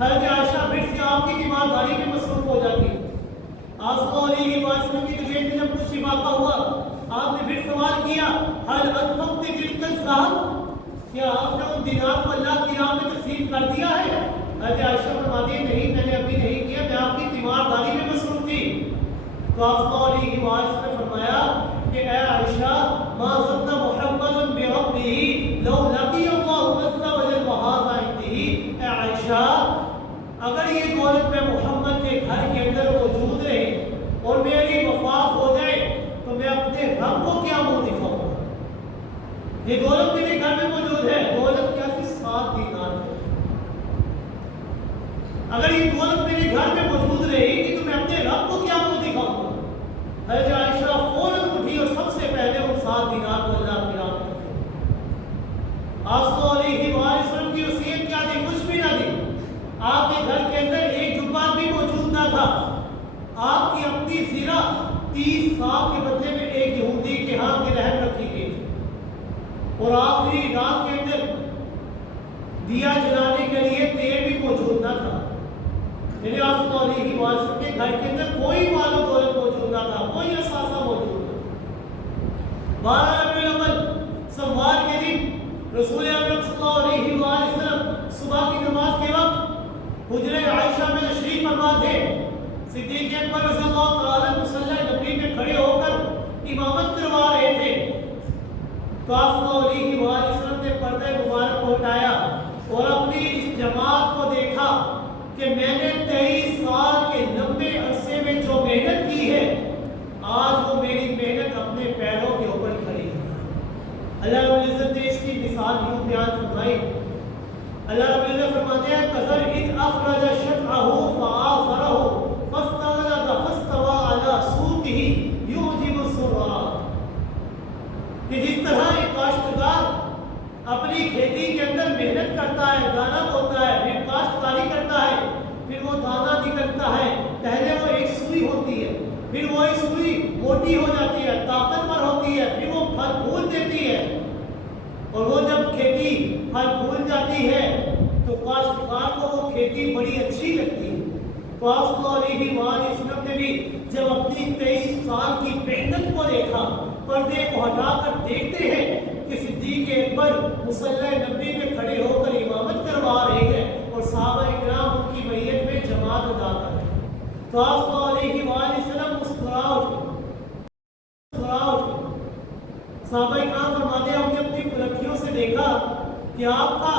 حضرت عائشہ پھر سے آپ کی تیمارداری میں مصروف ہو جاتی ہے. آپ صلی اللہ علیہ وسلم کی طبیعت میں جب کچھ شفا ہوا آپ نے پھر سوال کیا ہل انفقت تلک الذهب، کیا آپ نے ان دینار کو اللہ کی راہ میں تقسیم کر دیا ہے؟ حضرت عائشہ فرماتی ہے نہیں، میں نے ابھی نہیں کیا، میں آپ کی تیمارداری میں مصروف تھی. تو آپ صلی اللہ علیہ وسلم نے فرمایا کہ اے عائشہ ما ظن محمد بربه لو لقي الله عز وجل وهذا عنده. اے عائشہ اگر یہ دولت میں محمد کے گھر کے اندر موجود رہے اور میری وفات ہو جائے تو میں اپنے رب کو کیا منہ دکھاؤں گا؟ یہ دولت میرے گھر میں موجود ہے. دولت کیا تھی؟ 7 دینار. اگر یہ دولت میرے گھر میں موجود رہے گی تو میں اپنے رب کو کیا منہ دکھاؤں گا؟ حضرت عائشہ فوراً اٹھی اور سب سے پہلے ان 7 دینار کو اللہ کی راہ میں رکھے. آپ صلی اللہ علیہ وسلم کی وصیت کیا تھی؟ کچھ بھی نہ تھی. آپ کے گھر کے اندر ایک جبہ بھی موجود نہ تھا. آپ کی اپنی زیرہ 30 سال کے بدلے میں ایک یہودی کے ہاں کی رہن رکھی گئی تھی اور آخری رات کے اندر دیا جلانے کے لیے تیل بھی موجود نہ تھا. یعنی آپ صلی اللہ علیہ وسلم کے گھر کے اندر کوئی مال و دولت موجود نہ تھا، کوئی اثاثہ موجود نہ تھا. 12 ربیع الاول سوال کے دن رسول اکرم صلی اللہ علیہ وسلم صبح کی نماز کے وقت حجرہ عائشہ میں تشریف فرما تھے. صدیق اکبر رضی اللہ تعالیٰ مصلی نبی میں کھڑے ہو کر امامت کروا رہے تھے. تو آپ صلی اللہ علیہ وسلم نے پردہ مبارک کو ہٹایا اور اپنی اس جماعت کو دیکھا کہ میں نے 23 سال کے لمبے عرصے میں جو محنت کی ہے آج وہ میری محنت اپنے پیروں کے اوپر کھڑی ہے. اللہ رب العزت نے اس کی مثال یوں بیان فرمائی اللہ رب العزت فرماتے ہیں کذر اذ اخرج شطعہ فآزرہ فاستغلظ فاستوى على سوقه يعجب الزراع، کہ جس طرح ایک کاشتکار اپنی کھیتی کے اندر محنت کرتا ہے، دانہ بوتا ہے، پھر کاشتکاری کرتا ہے، پھر وہ دانہ نکلتا ہے، پہلے وہ ایک سوئی ہوتی ہے، پھر وہ ایک سوئی موٹی ہو جاتی ہے، طاقتور ہوتی ہے، پھر وہ پھل پھول دیتی ہے، اور وہ جب کھیتی پھل پھول جاتی ہے تو کاشتکار کو وہ کھیتی بڑی اچھی لگتی ہے۔ تو آپ صلی اللہ علیہ وآلہ وسلم نے بھی جب اپنی 23 سال کی محنت کو دیکھا، پردے کو ہٹا کر دیکھتے ہیں کہ صدیق اکبر مصلی نبی میں کھڑے ہو کر امامت کروا رہے ہیں اور صحابہ کرام ان کی میت میں جماعت ادا کر رہے ہیں، تو آپ صلی اللہ علیہ وآلہ وسلم مسکرا اٹھے۔ صحابہ کرام فرماتے ہیں ہم نے اپنی پلکھیوں سے دیکھا کہ آپ کا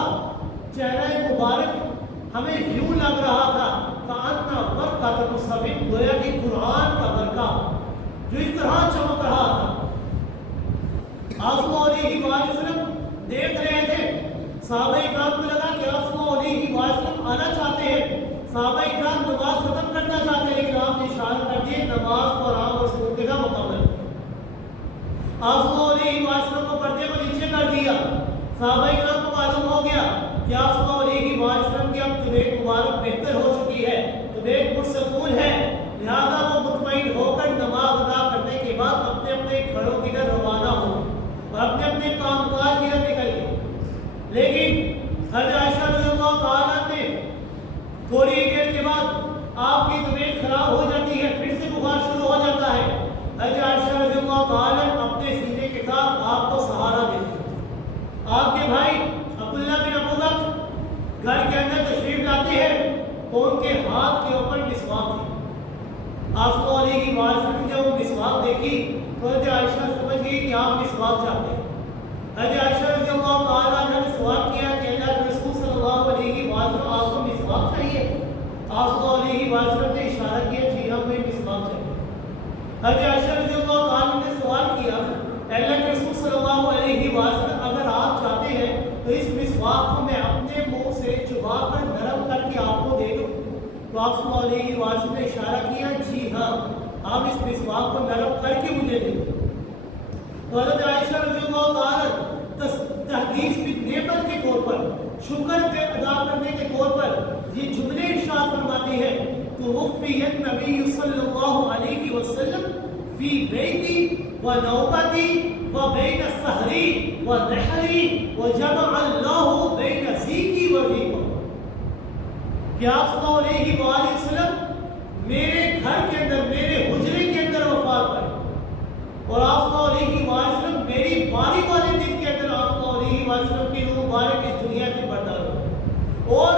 چہرہ مبارک ہمیں یوں لگ رہا تھا کأنہ ورقۃ مصحف، گویا کہ قرآن کا ورقہ جو اس طرح چمک رہا تھا۔ آپ صلی اللہ علیہ وآلہ وسلم دیکھ رہے تھے، صحابہ اکرام کو لگا کہ آپ صلی اللہ علیہ وآلہ وسلم آنا چاہتے ہیں، صحابہ اکرام نماز ختم کرنا چاہتے ہیں، لیکن آپ نے اشارہ کر دیے نماز کو آرام اور سکون کے ساتھ مکمل۔ آپ صلی اللہ علیہ وسلم کو پردے کو نیچے کر دیا، صحابہ اکرام کو معلوم ہو گیا کہ آپ صلی اللہ علیہ وسلم کی اب طبیعت مبارک بہتر ہو چکی ہے، طبیعت پرسکون ہے، لہذا وہ مطمئن ہو کر نماز ادا کرنے کے بعد اپنے اپنے گھروں کی طرف روانہ ہو اور اپنے اپنے کام کاج کی طرف نکل گئے۔ لیکن حضرت عائشہ رضی اللہ تعالیٰ نے تھوڑی دیر کے بعد آپ کی طبیعت خراب ہو جاتی ہے، پھر سے بخار شروع ہو جاتا ہے۔ حضرت عائشہ رضی اللہ تعالیٰ اپنے سینے کے ساتھ آپ کو سہارا دیتے ہیں۔ آپ کے بھائی عبداللہ بن ابو بکر گھر کے اندر تشریف لاتے ہیں تو ان کے ہاتھ کے اوپر مسواک تھی۔ آپ صلی اللہ علیہ وسلم نے جب وہ مسواک دیکھی تو حضرت عائشہ سمجھ گئی کہ آپ مسواک چاہتے ہیں۔ حضرت عائشہ رضی اللہ تعالیٰ عنہ نے سوال کیا کہ اللہ کے رسول صلی اللہ علیہ وسلم آپ کو مسواک چاہیے؟ آپ صلی اللہ علیہ وسلم نے اشارہ کیا جی ہاں مجھے مسواک چاہیے۔ حضرت عائشہ رضی اللہ تعالیٰ نے سوال کیا اللہ کے رسول صلی اللہ علیہ وسلم اگر آپ چاہتے ہیں تو اس مسواک کو میں اپنے منہ سے چبا کر نرم کر کے آپ کو دے دوں؟ تو آپ صلی اللہ علیہ وسلم نے اشارہ کیا جی ہاں آپ اس مسواک کو نرم کر کے مجھے دے دیں۔ تو حضرت عائشہ رضی اللہ تعالیٰ تحدیث کی نعمت کے طور پر، شکر کے ادا کرنے کے طور پر یہ جملے ارشاد فرماتی ہے توفی النبی صلی اللہ علیہ وسلم فی بیتی و نوبتی و بین سحری و نحری و جمع اللہ بین زیکی و زیکو، کہ آپ صلی اللہ علیہ وآلہ وسلم میرے گھر کے اندر، میرے حجرے کے اندر وفات پائے، اور آپ صلی اللہ علیہ وآلہ وسلم میری باری والے دن کے اندر آپ صلی اللہ علیہ وآلہ وسلم کی روح مبارک اس دنیا سے بردار ہو، اور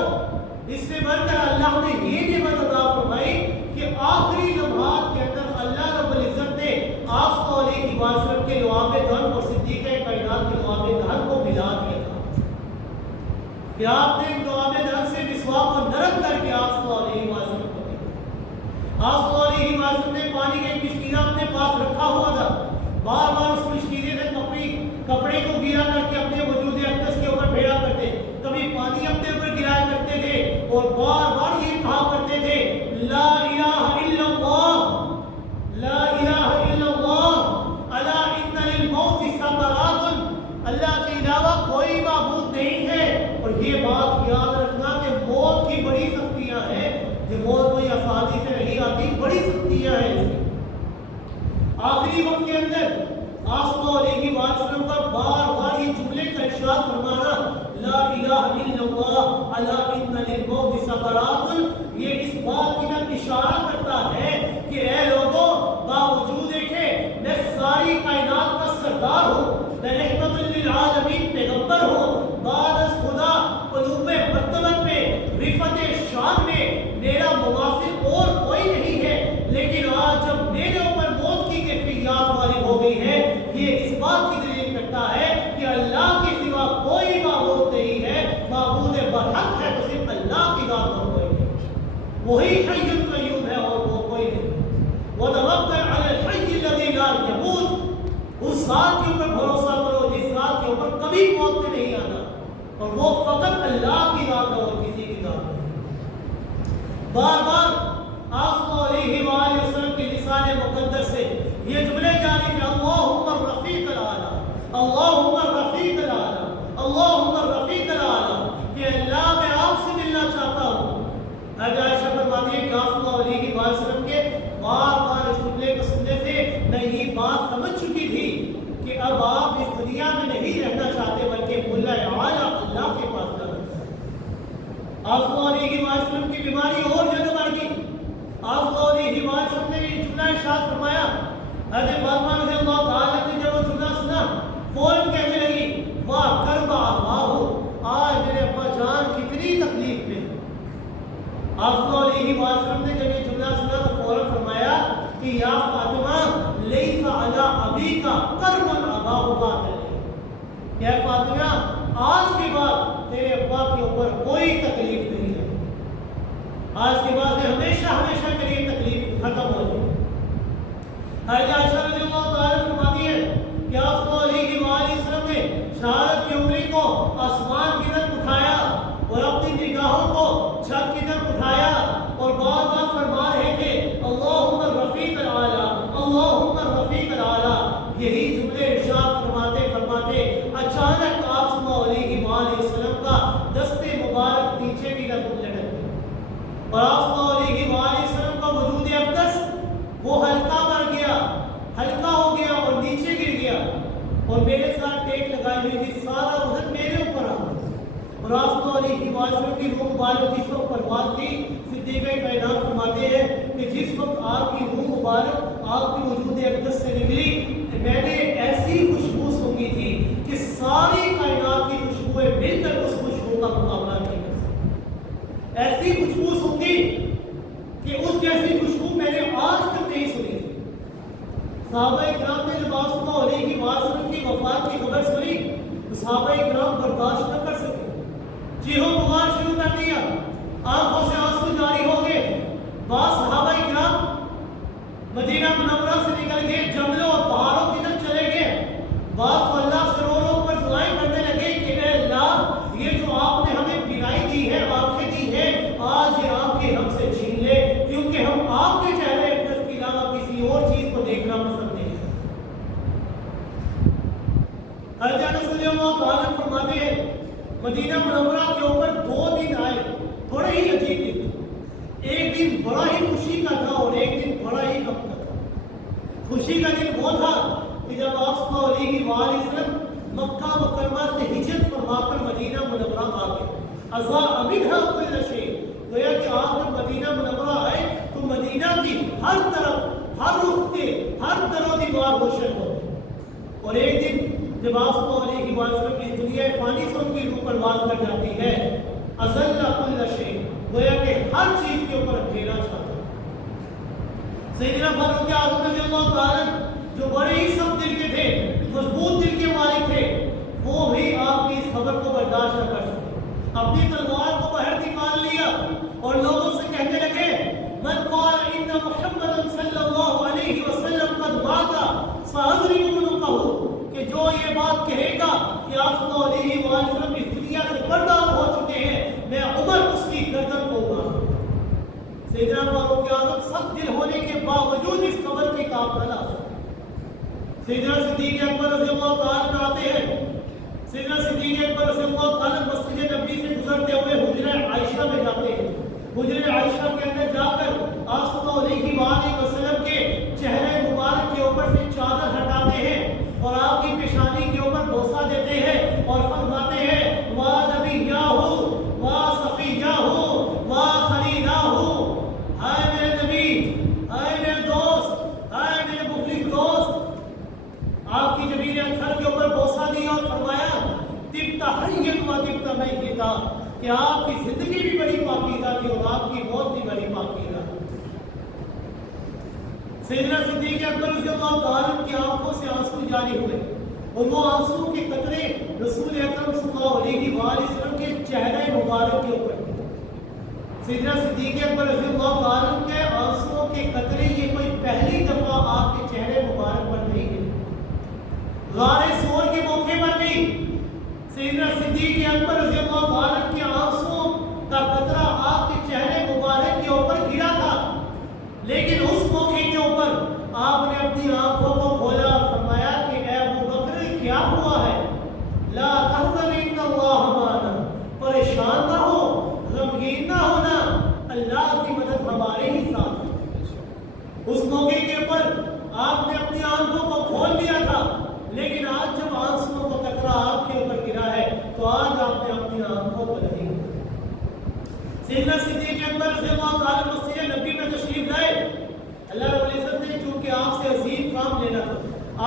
اس سے بڑھ کر اللہ نے یہ نعمت عطا فرمائی کہ آخری لمحات کے اندر اللہ رب العزت نے آپ صلی اللہ علیہ وسلم کے لعاب دہن اور صدیق کائنات کے لعاب دہن کو ملا دیا تھا، کہ آپ نے لعاب دہن سے مسواک کو نرم کر کے آپ صلی اللہ علیہ وسلم کو دیا۔ آپ صلی اللہ علیہ وسلم نے پانی کا ایک مشکیزہ اپنے پاس رکھا ہوا تھا، بار بار اس مشکیزے سے کپڑے کو گرا کر کے اپنے وجود اقدس کے اوپر پھیرا کرتے، کبھی پانی اپنے اوپر گرایا کرتے تھے اور بار بار یہ کہا کرتے تھے لا الہ الا اللہ، لا الہ الا اللہ، الا ان للموت سکرات، اللہ کے علاوہ کوئی معبود نہیں ہے، اور یہ بات یاد رکھنا کہ موت کی بڑی سختیاں ہیں، یہ موت کوئی آسانی سے نہیں آتی، بڑی سختیاں ہیں اس کی۔ آخری وقت کے اندر آپ صلی اللہ علیہ وسلم کا بار بار یہ جملے کا ارشاد فرمانا لا الہ الا اللہ الا ان للموت سکرات، یہ اس بات کی طرف اشارہ کرتا ہے کہ اے لوگوں باوجود کہ میں ساری کائنات کا سردار ہوں، میں رحمت للعالمین پیغمبر ہوں، بعد از خدا قلوب مرتبت میں، رفت شان میں میرا مماثل اور کوئی نہیں ہے، لیکن آج جب میرے اوپر موت کی کیفیات والی ہو گئی ہے، یہ اس بات کی دلیل کرتا ہے کہ اللہ کے سوا کوئی معبود نہیں ہے، معبود برحق ہے تو صرف اللہ کی ذات اور کوئی نہیں، وہی حی القیوم ہے اور وہ کوئی نہیں۔ وتوکل علی الحی الذی لا یموت، اس ذات کے اوپر بھروسہ کرو جس ذات کے اوپر کبھی موت نے نہیں آنا، اور وہ فقط اللہ کی بار بار آپ صلی اللہ علیہ وسلم کے لسان مقدس سے یہ جملے جاری کہ اللہم الرفیق الاعلیٰ، اللہم الرفیق الاعلیٰ، اللہم الرفیق الاعلیٰ، کہ اللہ میں آپ سے ملنا چاہتا ہوں۔ حضرت عائشہ فرماتی ہے کہ آپ صلی اللہ علیہ وسلم کے بار بار اس جملے کو سننے سے میں یہ بات سمجھ چکی تھی کہ اب آپ اس دنیا میں نہیں رہنا چاہتے بلکہ ملا اعلیٰ اللہ کے پاس جانا چاہتے ہیں۔ آپ صلی اللہ علیہ وسلم کی بیماری اور زیادہ بڑھ گئی۔ آپ صلی اللہ علیہ وسلم نے یہ جملہ ارشاد فرمایا، حضرت فاطمہ رضی اللہ تعالیٰ نے جب وہ جملہ سنا فوراً کہنے لگی واہ کربا اللہ، آج میرے ابا جان کتنی تکلیف میں۔ آپ صلی اللہ علیہ وسلم نے جب یہ جملہ سنا تو فوراً فرمایا کہ یا فاطمہ لیس علی ابیک کرب اباہ بعد، یا فاطمہ آج کے بعد تیرے ابا کے اوپر کوئی تکلیف نہیں ہے، آج کے بعد ہمیشہ ہمیشہ کے لیے تکلیف ختم ہو جائے۔ حضرت عائشہ رضی اللہ تعالیٰ فرماتی ہے کہ آپ صلی اللہ علیہ وسلم نے شہادت کی انگلی کو آسمان کی طرف اٹھایا اور اپنی نگاہوں کو چھت کی طرف اٹھایا اور بار بار فرما رہے تھے اللہم الرفیق الاعلیٰ، اللہم الرفیق الاعلیٰ۔ یہی جملے ارشاد فرماتے فرماتے اچانک آپ صلی اللہ علیہ وسلم کا دست مبارک نیچے کی طرف لٹک گیا اور آپ صلی اللہ علیہ وسلم کا وجود اقدس وہ ہلکا کر گیا، ہلکا ہو گیا اور نیچے گر گیا اور میرے ساتھ ٹیک لگائی ہوئی تھی، سارا وزن میرے اوپر آ گیا اور آپ صلی اللہ علیہ وسلم کی روح مبارک جس وقت پرواز کی، صدیقہ کائنات فرماتے ہیں کہ جس وقت آپ کی روح مبارک آپ کی وجود اقدس سے نکلی میں نے ایسی خوشبو سونگی تھی کہ ساری کائنات کی خوشبوئیں مل کر اس خوشبو کا مقابلہ نہیں کر سکتی۔ ایسی خوشبو سونگی کہ اس جیسی خوشبو میں نے آج تک نہیں سنی تھی۔ صحابہ اکرام نے جب آپ صلی اللہ علیہ وسلم کی وفات کی خبر سنی تو صحابہ اکرام برداشت نہ کر سکے، چیخو پکار شروع کر دیا، آنکھوں سے آنسو جاری ہو گئے۔ بعض صحابہ اکرام مدینہ منورہ سے نکل کے جنگلوں اور پہاڑوں کی طرف چلے گئے، بعض تو اللہ سے رو رو کر دعائیں کرنے لگے کہ اے اللہ یہ جو آپ نے ہمیں بینائی دی ہے، آنکھیں دی ہے، آج یہ آنکھیں ہم سے چھین لے کیونکہ ہم آپ کے چہرے اقدس کے علاوہ کسی اور چیز کو دیکھنا پسند نہیں کرتے۔ حضرت انس رضی اللہ تعالیٰ فرماتے ہیں مدینہ منورہ کے اوپر 2 دن آئے، بڑے ہی عجیب دن، ایک دن بڑا ہی خوشی کا تھا اور ایک دن بڑا ہی غم کا تھا۔ خوشی کا دن وہ تھا کہ جب آپ صلی اللہ علیہ وسلم مکہ مکرمہ سے ہجرت فرما کر مدینہ منورہ آ گئے، اضاء منھا کل شیء، گویا کہ آپ جب مدینہ منورہ آئے تو مدینہ کی ہر طرف ہر رخ کے ہر طرف دیوار روشن ہو گئی، اور ایک دن جب آپ صلی اللہ علیہ وسلم کی دنیا فانی سے ان کی روح پرواز کر جاتی ہے، اضل کل شیء، گویا کہ ہر چیز کے اوپر اندھیرا چھاتا ہے۔ سیدنا فاروق اعظم رضی اللہ تعالیٰ جو بڑے ہی سخت دل کے تھے، مضبوط دل کے مالک تھے، وہ بھی آپ کی اس خبر کو برداشت نہ کر سکے، اپنی تلوار کو باہر نکال لیا اور لوگوں سے کہنے لگے من قال ان محمد صلی اللہ علیہ وسلم قد مات فاضرب عنقہ، کہ جو یہ بات کہے گا کہ آپ صلی اللہ علیہ وسلم اس دنیا سے بردار ہو چکے ہیں، میں عمر اس کی گردن کو اڑا۔ سیدنا فاروق اعظم سخت دل ہونے کے باوجود اس خبر کی تاب نہ لا سکے۔ سیدنا صدیق اکبر رضی اللہ تعالیٰ آتے ہیں، سیدنا صدیق اکبر رضی اللہ تعالیٰ مسجد نبوی سے گزرتے ہوئے حجرہ عائشہ میں جاتے ہیں، حجرہ عائشہ کے اندر جا کر آپ صلی اللہ علیہ وسلم کے چہرے مبارک کے اوپر سے چادر ہٹاتے ہیں اور آپ کی پیشانی کے اوپر بوسہ دیتے ہیں اور فرماتے ہیں واہ نبیہ واہ صفیہ واہ خلیلہ، ہائے میرے نبی، ہائے میرے دوست، ہائے میرے مخلص دوست۔ آپ کی جبین اطہر کے اوپر بوسہ دیا اور فرمایا طبت حیا و طبت میتا، کہ آپ کی زندگی بھی بڑی پاکیزہ تھی اور آپ کی موت بھی بڑی پاکیزہ تھی۔ سیدنا صدیق اکبر رضی اللہ تعالیٰ کی آنکھوں سے آنسو جاری ہوئے اور وہ آنسو کے قطرے رسول اکرم صلی اللہ علیہ وسلم کے چہرے مبارک کے اوپر تھے۔ سیدنا صدیق اکبر رضی اللہ تعالیٰ کے آنسو کے قطرے یہ کوئی پہلی دفعہ آپ کے چہرے مبارک پر نہیں گرے، غار ثور کے موقع پر بھی سیدنا صدیق اکبر رضی اللہ تعالیٰ کے آنسو کا قطرہ آپ کے چہرے مبارک کے اوپر سیدنا صدیق اکبر رضی اللہ تعالیٰ مسجد نبی میں تشریف لائے. اللہ رب العزت نے چونکہ آپ سے عظیم کام لینا تھا،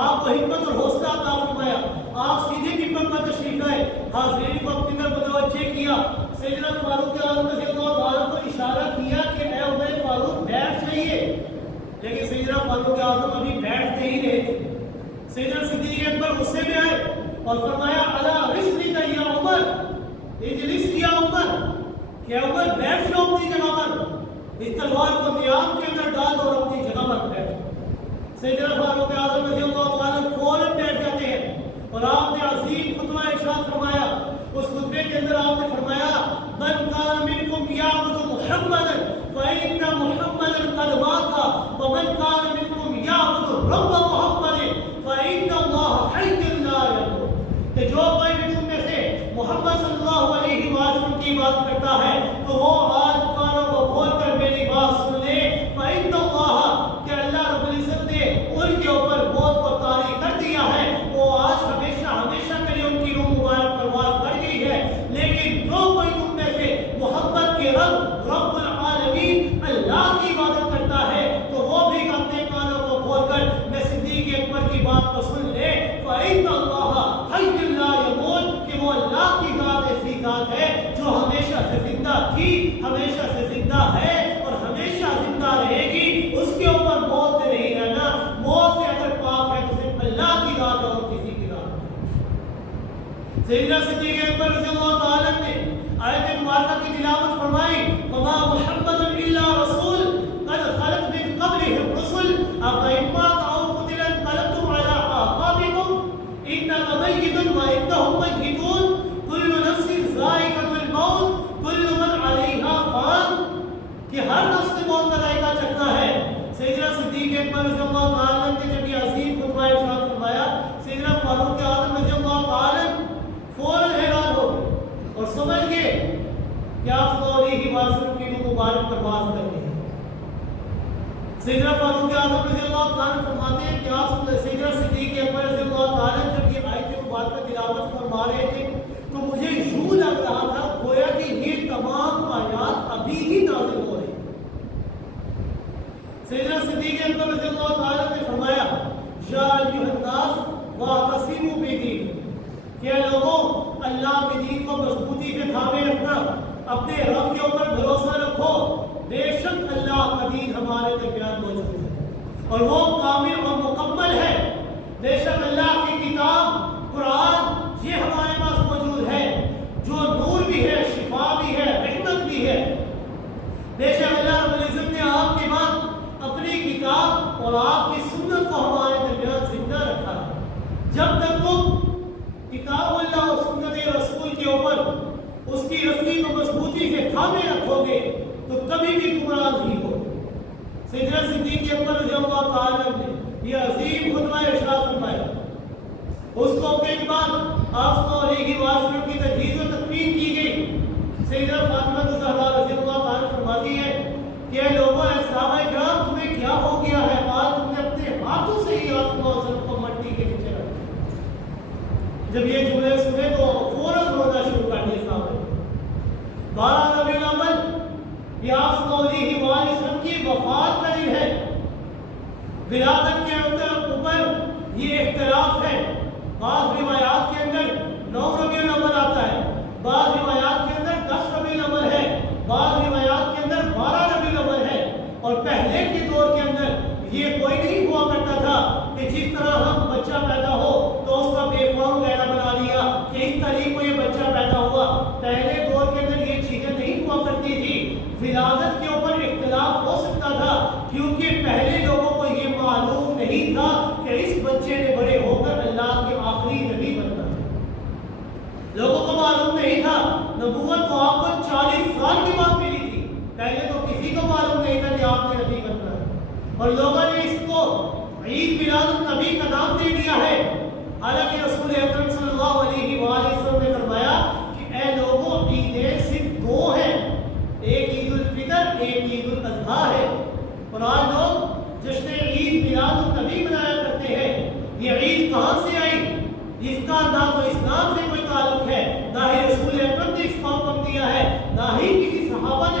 آپ کو حکمت اور حوصلہ عطا فرمایا، آپ سیدھے ممبر پر تشریف لائے، حاضرین کو اپنی طرف متوجہ کیا. سیدنا فاروق اعظم رضی اللہ تعالیٰ کو اشارہ کیا کہ اے عمر فاروق بیٹھ جائیے، لیکن سیدنا فاروق اعظم ابھی بیٹھتے ہی رہے تھے. سیدنا صدیق اکبر غصے میں آئے اور فرمایا الا رسلک یا عمر، اجلس یا عمر، کہ عمر بیٹھ جاؤ اپنی جگہ پر، اس تلوار کو نیام کے اندر ڈال اور اپنی جگہ پر بیٹھ. سیدنا فاروق اعظم رضی اللہ تعالیٰ فوراً بیٹھ جاتے ہیں اور آپ نے عظیم خطبہ ارشاد فرمایا. اس خطبے کے اندر آپ نے فرمایا من کان منکم یعبد محمدا فإن محمدا قد مات ومن کان منکم یعبد رب محمد فإن اللہ حی لا يموت. کہ جو کوئی بھی تم میں سے محمد صلی اللہ علیہ وسلم کی بات کرتا ہے تو وہ آج کانوں کو کھول کر میری بات سن لے. فإن اللہ، کہ اللہ رب العزت نے ان کے اوپر موت کو طاری کر دیا ہے، وہ آج ہمیشہ ہمیشہ کے لیے ان کی روح مبارک پرواز کر گئی ہے. لیکن جو کوئی تم میں سے محمد کے رب رب العالمین اللہ کی عبادت کرتا ہے تو وہ بھی اپنے کانوں کو کھول کر میں صدیق اکبر کی بات کو سن لے. فإن اللہ حی لا يموت، کہ وہ اللہ کی ذات ایسی ذات ہے جو ہمیشہ سے زندہ تھی، ہمیشہ سے زندہ ہے اور ہمیشہ زندہ رہے گی. اس کے اوپر موت سے نہیں رہنا. موت سے اگر پاک ہے تو صرف اللہ کی ذات اور کسی کی ذات. سیدنا صدیق اکبر رضی اللہ تعالیٰ نے آیت مبارکہ کی تلاوت فرمائی وما محمد الا رسول قد خلت من قبله الرسل افإن مات او قتل انقلبتم على اعقابكم انك ميت وانهم ميتون كل نفس ذائقة الموت كل من عليها فان، کہ ہر نفس نے موت کا ذائقہ چکھنا ہے. سیدنا صدیق اکبر رضی اللہ تعالیٰ نے جب یہ عظیم خطبہ ارشاد فرمایا، سیدنا فاروق اعظم رضی اللہ تعالیٰ فوراً حیران ہو گئے اور سمجھ گئے کہ آپ صلی اللہ علیہ وسلم کی روح مبارک پرواز کر رہے ہیں. سیدنا فاروق اعظم رضی اللہ تعالیٰ فرماتے ہیں کہ آپ سیدنا صدیق اکبر رضی اللہ تعالیٰ جب یہ آیت مبارکہ تلاوت فرما رہے تھے تو مجھے یوں لگ رہا تھا گویا کہ یہ تمام آیات ابھی ہی نازل ہو رہی ہیں. سیدنا صدیق اکبر رضی اللہ تعالیٰ نے فرمایا یا ایھا الناس واعتصموا بدین، کہ لوگوں اللہ کے دین کو مضبوطی سے تھامے رکھنا، اپنے رب کے اوپر بھروسہ رکھو. بے شک اللہ کا دین ہمارے درمیان موجود ہے اور وہ کامل اور مکمل ہے. بے شک اللہ کی کتاب قرآن یہ ہمارے پاس موجود ہے جو نور بھی ہے، شفا بھی ہے، رحمت بھی ہے. بے شک اللہ رب العزت نے آپ کے بعد اپنی کتاب اور آپ کی سنت کو ہمارے درمیان زندہ رکھا ہے. جب تک تم کتاب اللہ اور سنت رسول کے اوپر اس کی رسی کو مضبوطی سے تھامے رکھو گے تو کبھی بھی گمراہ نہیں ہو. سیدنا صدیق اکبر رضی اللہ تعالیٰ نے یہ عظیم خطبہ ارشاد فرمایا. اس موقع کے بعد آپ صلی اللہ علیہ وسلم کی تجہیز و تکفین کی گئی. سیدنا فاطمہ الزہرا رضی اللہ تعالیٰ فرماتی ہے کہ اے لوگوں، اے صحابہ کرام، تمہیں کیا ہو گیا ہے؟ آج تم نے اپنے ہاتھوں سے ہی آپ صلی اللہ علیہ وسلم کو مٹی کے نیچے رکھا. جب یہ جملے سنے تو فوراً رونا شروع کر دیا صحابہ. 12 ربیع الاول یہ آپ صلی اللہ علیہ وسلم کی وفات کا دن ہے. ولادت کے اوپر یہ اختلاف ہے. بعض روایات کے اندر 9 ربیع الاول آتا ہے، بعض روایات کے اندر 10 ربیع الاول ہے، بعض روایات کے اندر 12 ربیع الاول ہے. اور پہلے کے دور کے اندر یہ کوئی نہیں ہوا کرتا تھا کہ جس طرح ہم بچہ پیدا ہو تو اس کا بے فارم وغیرہ بنا لیا کہ اس طریق کو یہ بچہ پیدا ہوا. پہلے دور کے اندر یہ چیزیں نہیں ہوا کرتی تھی. ولادت کے اوپر اختلاف ہو سکتا تھا کیونکہ پہلے لوگوں کو یہ معلوم نہیں تھا کہ اس بچے نے بڑے ہو کر اللہ کے آخری نبی بننا ہے. لوگوں کو معلوم نہیں تھا. نبوت تو آپ کو 40 سال کے بعد ملی تھی. پہلے تو کسی کو معلوم نہیں تھا کہ آپ نے نبی بننا ہے. اور لوگوں نے اس کو عید میلاد النبی کا نام دے دیا ہے. حالانکہ رسول اکرم صلی اللہ علیہ وسلم نے فرمایا کہ اے لوگوں، عیدیں صرف 2 ہیں، ایک عید الفطر، ایک عید الاضحیٰ ہے. اور آج لوگ جشن عید میلاد النبی منایا کرتے ہیں. یہ عید کہاں سے آئی؟ اس کا نہ تو اسلام سے کوئی تعلق ہے، نہ ہی رسول اکرم نے اس کو حکم دیا ہے، نہ ہی کسی صحابہ نے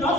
10